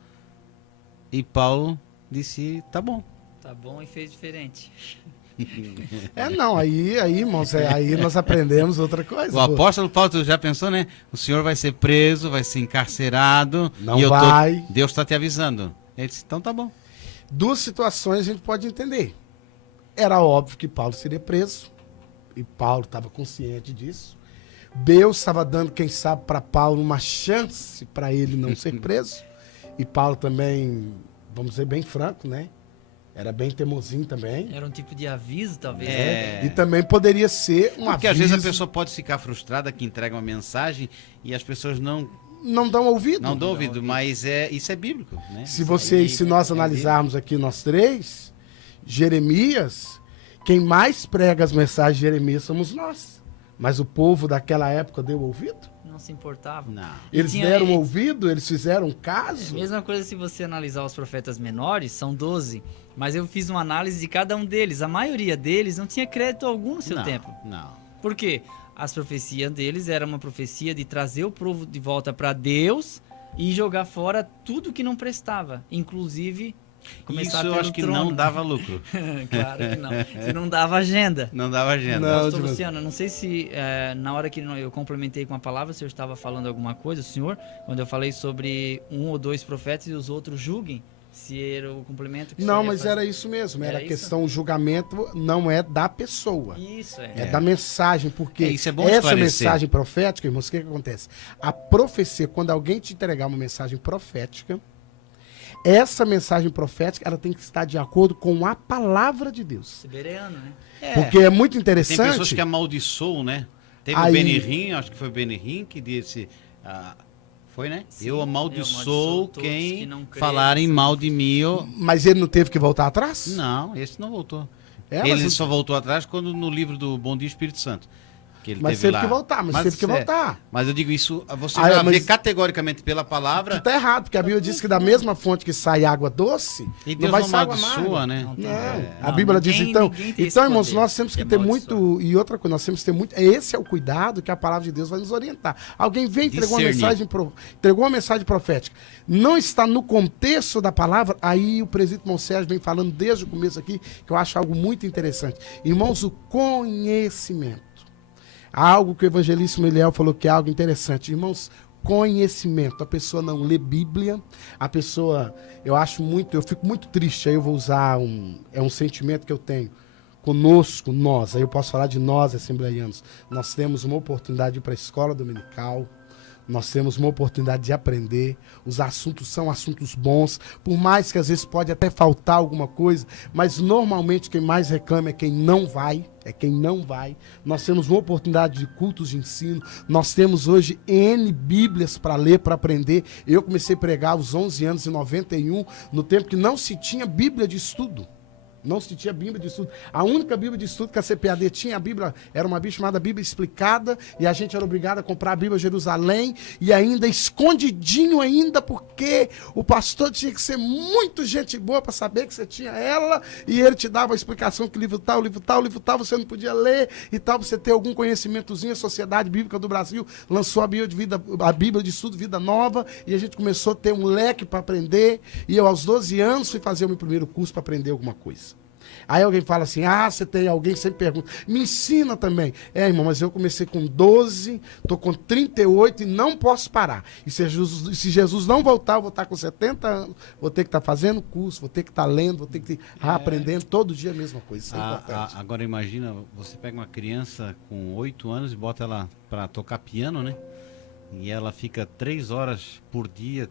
e Paulo disse, tá bom. Tá bom e fez diferente. Não, aí irmãos, aí nós aprendemos outra coisa. O apóstolo Paulo, tu já pensou, né? O senhor vai ser preso, vai ser encarcerado. Não e vai. Deus está te avisando. Ele disse, então tá bom. Duas situações a gente pode entender. Era óbvio que Paulo seria preso, e Paulo estava consciente disso. Deus estava dando, quem sabe, para Paulo uma chance para ele não ser preso. E Paulo também, vamos dizer, bem franco, né? Era bem teimosinho também. Era um tipo de aviso, talvez. É. E também poderia ser um Porque aviso. às vezes a pessoa pode ficar frustrada que entrega uma mensagem e as pessoas não Não dão ouvido. dão ouvido, mas isso é bíblico, né? Se nós analisarmos aqui nós três, Jeremias, quem mais prega as mensagens de Jeremias somos nós. Mas o povo daquela época deu ouvido? Não se importava. Não. Eles tinha- deram e- ouvido? Eles fizeram caso? Mesma coisa se você analisar os profetas menores, são 12. Mas eu fiz uma análise de cada um deles. A maioria deles não tinha crédito algum no seu Não, tempo. não. Por quê? As profecias deles eram uma profecia de trazer o povo de volta para Deus e jogar fora tudo que não prestava. Inclusive, começar Isso eu pelo acho que trono. não dava lucro. Claro que não. Que não dava agenda. Não dava agenda. Não. Pastor de- Luciano, não sei se na hora que eu complementei com a palavra, o senhor estava falando alguma coisa, o senhor, quando eu falei sobre 1 ou 2 profetas e os outros julguem, se era o complemento que o Não, senhor ia mas fazer. era isso mesmo. Era Era a questão, o julgamento não é da pessoa. Isso, É da mensagem, porque Isso é bom essa esclarecer. mensagem profética, irmãos, o que acontece? A profecia, quando alguém te entregar uma mensagem profética, essa mensagem profética, ela tem que estar de acordo com a palavra de Deus. Siberiano, né? Porque é muito Tem interessante. pessoas que amaldiçoam, né? Teve Aí- o Benihim, acho que foi o Benihim que disse... foi, né? Sim, eu eu amaldiçoo amaldiçoo todos que quem não creem, falarem sim. mal de mim. Mas ele não teve que voltar atrás? Não, esse não voltou. É, mas Ele o- só voltou atrás quando no livro do Bom Dia Espírito Santo. que ele Mas teve teve lá. que voltar, mas teve que voltar. Mas eu digo isso, você Ah, já mas- vê categoricamente pela palavra. Que tá errado, porque a Bíblia diz que da mesma fonte que sai água doce, E não Deus vai não sair água amaldiçoa, amarga. né? Não tem Não, como. a Não, Bíblia diz ninguém- então. ninguém tem esse Então, irmãos, poder nós temos que de ter amaldiçoar. muito. E outra coisa, nós temos que ter muito. Esse é o cuidado que a palavra de Deus vai nos orientar. Alguém veio e entregou entregou uma mensagem profética. Não está no contexto da palavra, aí o presbítero Irmão Sérgio vem falando desde o começo aqui, que eu acho algo muito interessante. Irmãos, o conhecimento. Algo que o evangelista Eliel falou que é algo interessante. Irmãos, conhecimento. A pessoa não lê Bíblia, a pessoa, eu fico muito triste, aí eu vou usar um sentimento que eu tenho. Conosco, nós, aí eu posso falar de nós, assembleianos, nós temos uma oportunidade de ir para a escola dominical, nós temos uma oportunidade de aprender, os assuntos são assuntos bons, por mais que às vezes pode até faltar alguma coisa, mas normalmente quem mais reclama é quem não vai, Nós temos uma oportunidade de cultos de ensino, nós temos hoje N Bíblias para ler, para aprender. Eu comecei a pregar aos 11 anos, em 91, no tempo que não se tinha Bíblia de estudo. Não se tinha Bíblia de estudo. A única Bíblia de estudo que a CPAD tinha, a Bíblia, era uma Bíblia chamada Bíblia Explicada, e a gente era obrigado a comprar a Bíblia Jerusalém, e ainda escondidinho ainda, porque o pastor tinha que ser muito gente boa para saber que você tinha ela, e ele te dava a explicação que livro tal, você não podia ler, e tal, você ter algum conhecimentozinho. A Sociedade Bíblica do Brasil lançou a Bíblia de Estudo Vida Nova, e a gente começou a ter um leque para aprender, e eu aos 12 anos fui fazer o meu primeiro curso para aprender alguma coisa. Aí alguém fala assim, você tem alguém, sempre pergunta, me ensina também. Irmão, mas eu comecei com 12, estou com 38 e não posso parar. E se Jesus não voltar, eu vou estar com 70 anos, vou ter que estar fazendo curso, vou ter que estar lendo, vou ter que estar aprendendo, todo dia a mesma coisa. Isso é importante. Agora imagina, você pega uma criança com 8 anos e bota ela para tocar piano, né? E ela fica 3 horas por dia,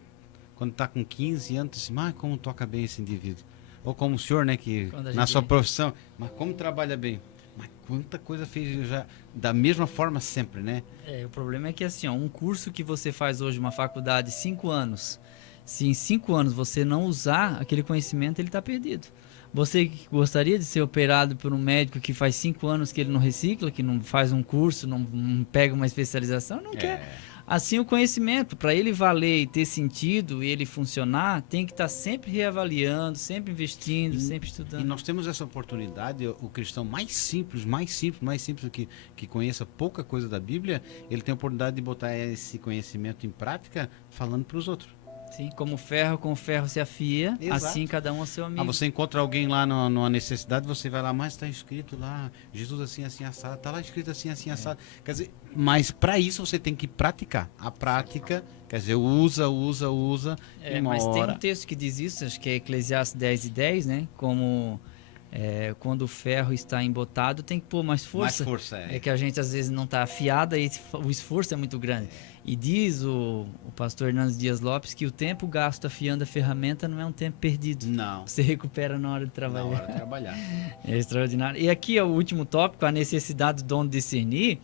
quando está com 15 anos, assim, mas como toca bem esse indivíduo. Ou como o senhor, né, que na sua profissão, mas como trabalha bem. Mas quanta coisa fez já, da mesma forma sempre, né? O problema é que assim, um curso que você faz hoje, uma faculdade, 5 anos, se em 5 anos você não usar aquele conhecimento, ele está perdido. Você gostaria de ser operado por um médico que faz 5 anos que ele não recicla, que não faz um curso, não pega uma especialização? Não quer. Assim, o conhecimento, para ele valer e ter sentido e ele funcionar, tem que estar sempre reavaliando, sempre investindo, sempre estudando. E nós temos essa oportunidade, o cristão mais simples que conheça pouca coisa da Bíblia, ele tem a oportunidade de botar esse conhecimento em prática falando para os outros. Sim, como ferro com ferro se afia, Exato. assim cada um é seu amigo. Você encontra alguém lá numa necessidade, você vai lá, mas está escrito lá, Jesus assim, assim, assado, está lá escrito assim, assim, assado. Quer dizer, mas para isso você tem que praticar. A prática, quer dizer, usa. Mas tem um texto que diz isso, acho que é Eclesiastes 10:10, né? Como quando o ferro está embotado, tem que pôr mais força. Mais força, É que a gente às vezes não está afiada e o esforço é muito grande. E diz o pastor Hernandes Dias Lopes que o tempo gasto afiando a ferramenta não é um tempo perdido. Não. Você recupera na hora de trabalhar. Na hora de trabalhar. É extraordinário. E aqui é o último tópico, a necessidade do dom de discernir.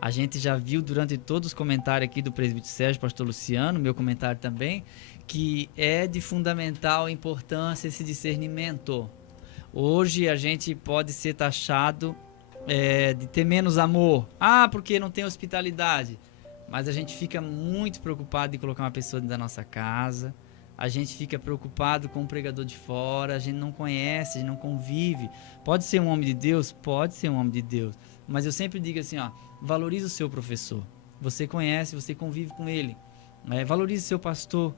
A gente já viu durante todos os comentários aqui do presbítero Sérgio, pastor Luciano, meu comentário também, que é de fundamental importância esse discernimento. Hoje a gente pode ser taxado de ter menos amor. Porque não tem hospitalidade. Mas a gente fica muito preocupado em colocar uma pessoa dentro da nossa casa. A gente fica preocupado com um pregador de fora. A gente não conhece, a gente não convive. Pode ser um homem de Deus? Pode ser um homem de Deus. Mas eu sempre digo assim, valorize o seu professor. Você conhece, você convive com ele. Valorize seu pastor.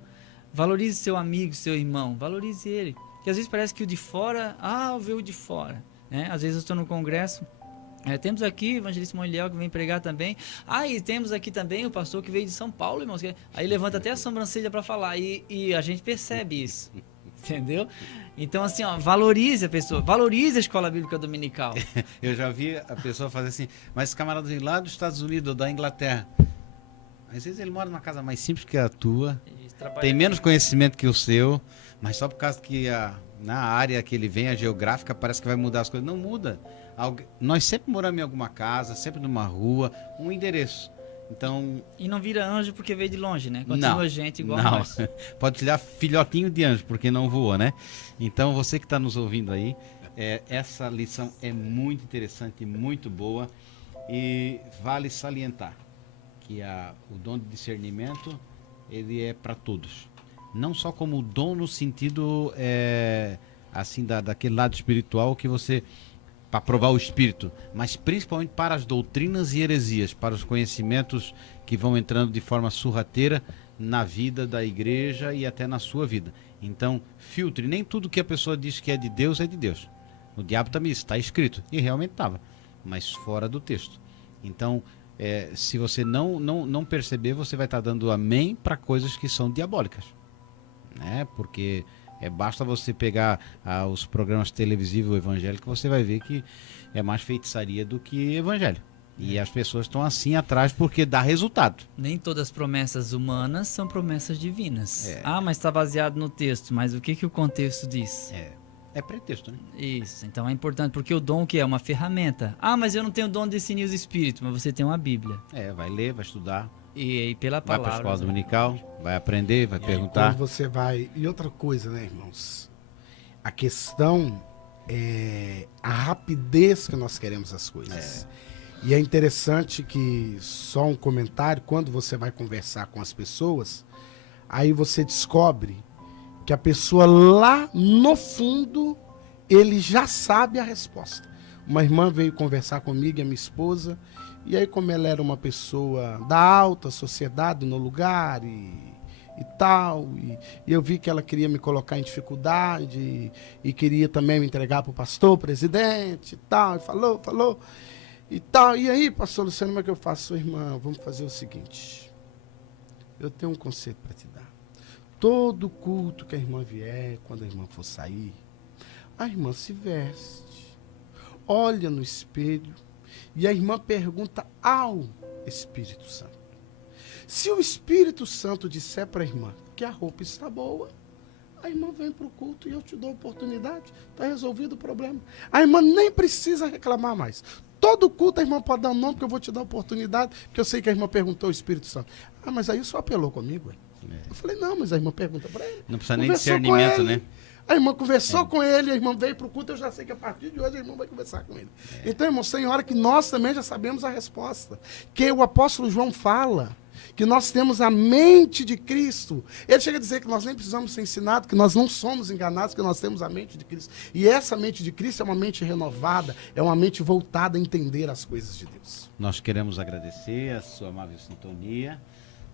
Valorize seu amigo, seu irmão. Valorize ele. Porque às vezes parece que o de fora, eu vejo o de fora. Né? Às vezes eu estou no congresso, temos aqui o evangelista Moiliel que vem pregar também. E temos aqui também o pastor que veio de São Paulo, irmãos. Aí levanta até a sobrancelha para falar. E a gente percebe isso. Entendeu? Então, assim, valorize a pessoa. Valorize a escola bíblica dominical. Eu já vi a pessoa fazer assim, mas esse camarada vem lá dos Estados Unidos ou da Inglaterra. Às vezes ele mora numa casa mais simples que a tua, tem menos conhecimento que o seu, mas só por causa que na área que ele vem, a geográfica, parece que vai mudar as coisas. Não muda. Nós sempre moramos em alguma casa, sempre numa rua, um endereço. Então... E não vira anjo porque veio de longe, né? Continua gente igual a nós. Pode tirar filhotinho de anjo, porque não voa, né? Então, você que está nos ouvindo aí, essa lição é muito interessante, muito boa. E vale salientar que o dom de discernimento, ele é para todos. Não só como dom no sentido assim daquele lado espiritual que você, para provar o espírito, mas principalmente para as doutrinas e heresias, para os conhecimentos que vão entrando de forma sorrateira na vida da igreja e até na sua vida. Então, filtre, nem tudo que a pessoa diz que é de Deus é de Deus. O diabo também está escrito, e realmente estava, mas fora do texto. Então, se você não perceber, você vai estar dando amém para coisas que são diabólicas, né? Porque basta você pegar os programas televisivos evangélicos, você vai ver que é mais feitiçaria do que evangelho. E as pessoas estão assim atrás porque dá resultado. Nem todas as promessas humanas são promessas divinas. Mas está baseado no texto. Mas o que o contexto diz? É pretexto, né? Isso. Então é importante, porque o dom que é uma ferramenta. Mas eu não tenho o dom de discernir os espíritos, mas você tem uma Bíblia. Vai ler, vai estudar. E pela palavra. Vai para a escola dominical, vai aprender, vai perguntar. Quando você vai... E outra coisa, né, irmãos? A questão é a rapidez que nós queremos as coisas. E é interessante que, só um comentário, quando você vai conversar com as pessoas, aí você descobre que a pessoa lá no fundo, ele já sabe a resposta. Uma irmã veio conversar comigo, a minha esposa, e aí como ela era uma pessoa da alta sociedade no lugar e tal, e eu vi que ela queria me colocar em dificuldade e queria também me entregar para o pastor, presidente e tal, e falou... E tal, e aí, pastor Luciano, como é que eu faço? Irmã, vamos fazer o seguinte. Eu tenho um conselho para te dar. Todo culto que a irmã vier, quando a irmã for sair, a irmã se veste, olha no espelho e a irmã pergunta ao Espírito Santo. Se o Espírito Santo disser para a irmã que a roupa está boa, a irmã vem para o culto e eu te dou a oportunidade. Está resolvido o problema. A irmã nem precisa reclamar mais. Todo culto a irmã pode dar um nome, que eu vou te dar a oportunidade, porque eu sei que a irmã perguntou ao Espírito Santo. Mas aí só apelou comigo. Eu falei, não, mas a irmã pergunta para ele. Não precisa nem de discernimento, né? A irmã conversou com ele, a irmã veio para o culto, eu já sei que a partir de hoje a irmã vai conversar com ele. Então, irmãos, tem hora que nós também já sabemos a resposta. Que o apóstolo João fala que nós temos a mente de Cristo. Ele chega a dizer que nós nem precisamos ser ensinados, que nós não somos enganados, que nós temos a mente de Cristo. E essa mente de Cristo é uma mente renovada, é uma mente voltada a entender as coisas de Deus. Nós queremos agradecer a sua amável sintonia,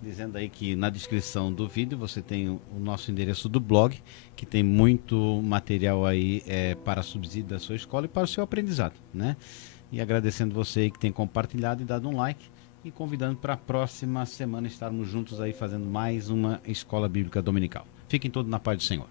dizendo aí que na descrição do vídeo você tem o nosso endereço do blog, que tem muito material aí para subsídio da sua escola e para o seu aprendizado, né? E agradecendo você aí que tem compartilhado e dado um like, e convidando para a próxima semana estarmos juntos aí fazendo mais uma Escola Bíblica Dominical. Fiquem todos na paz do Senhor.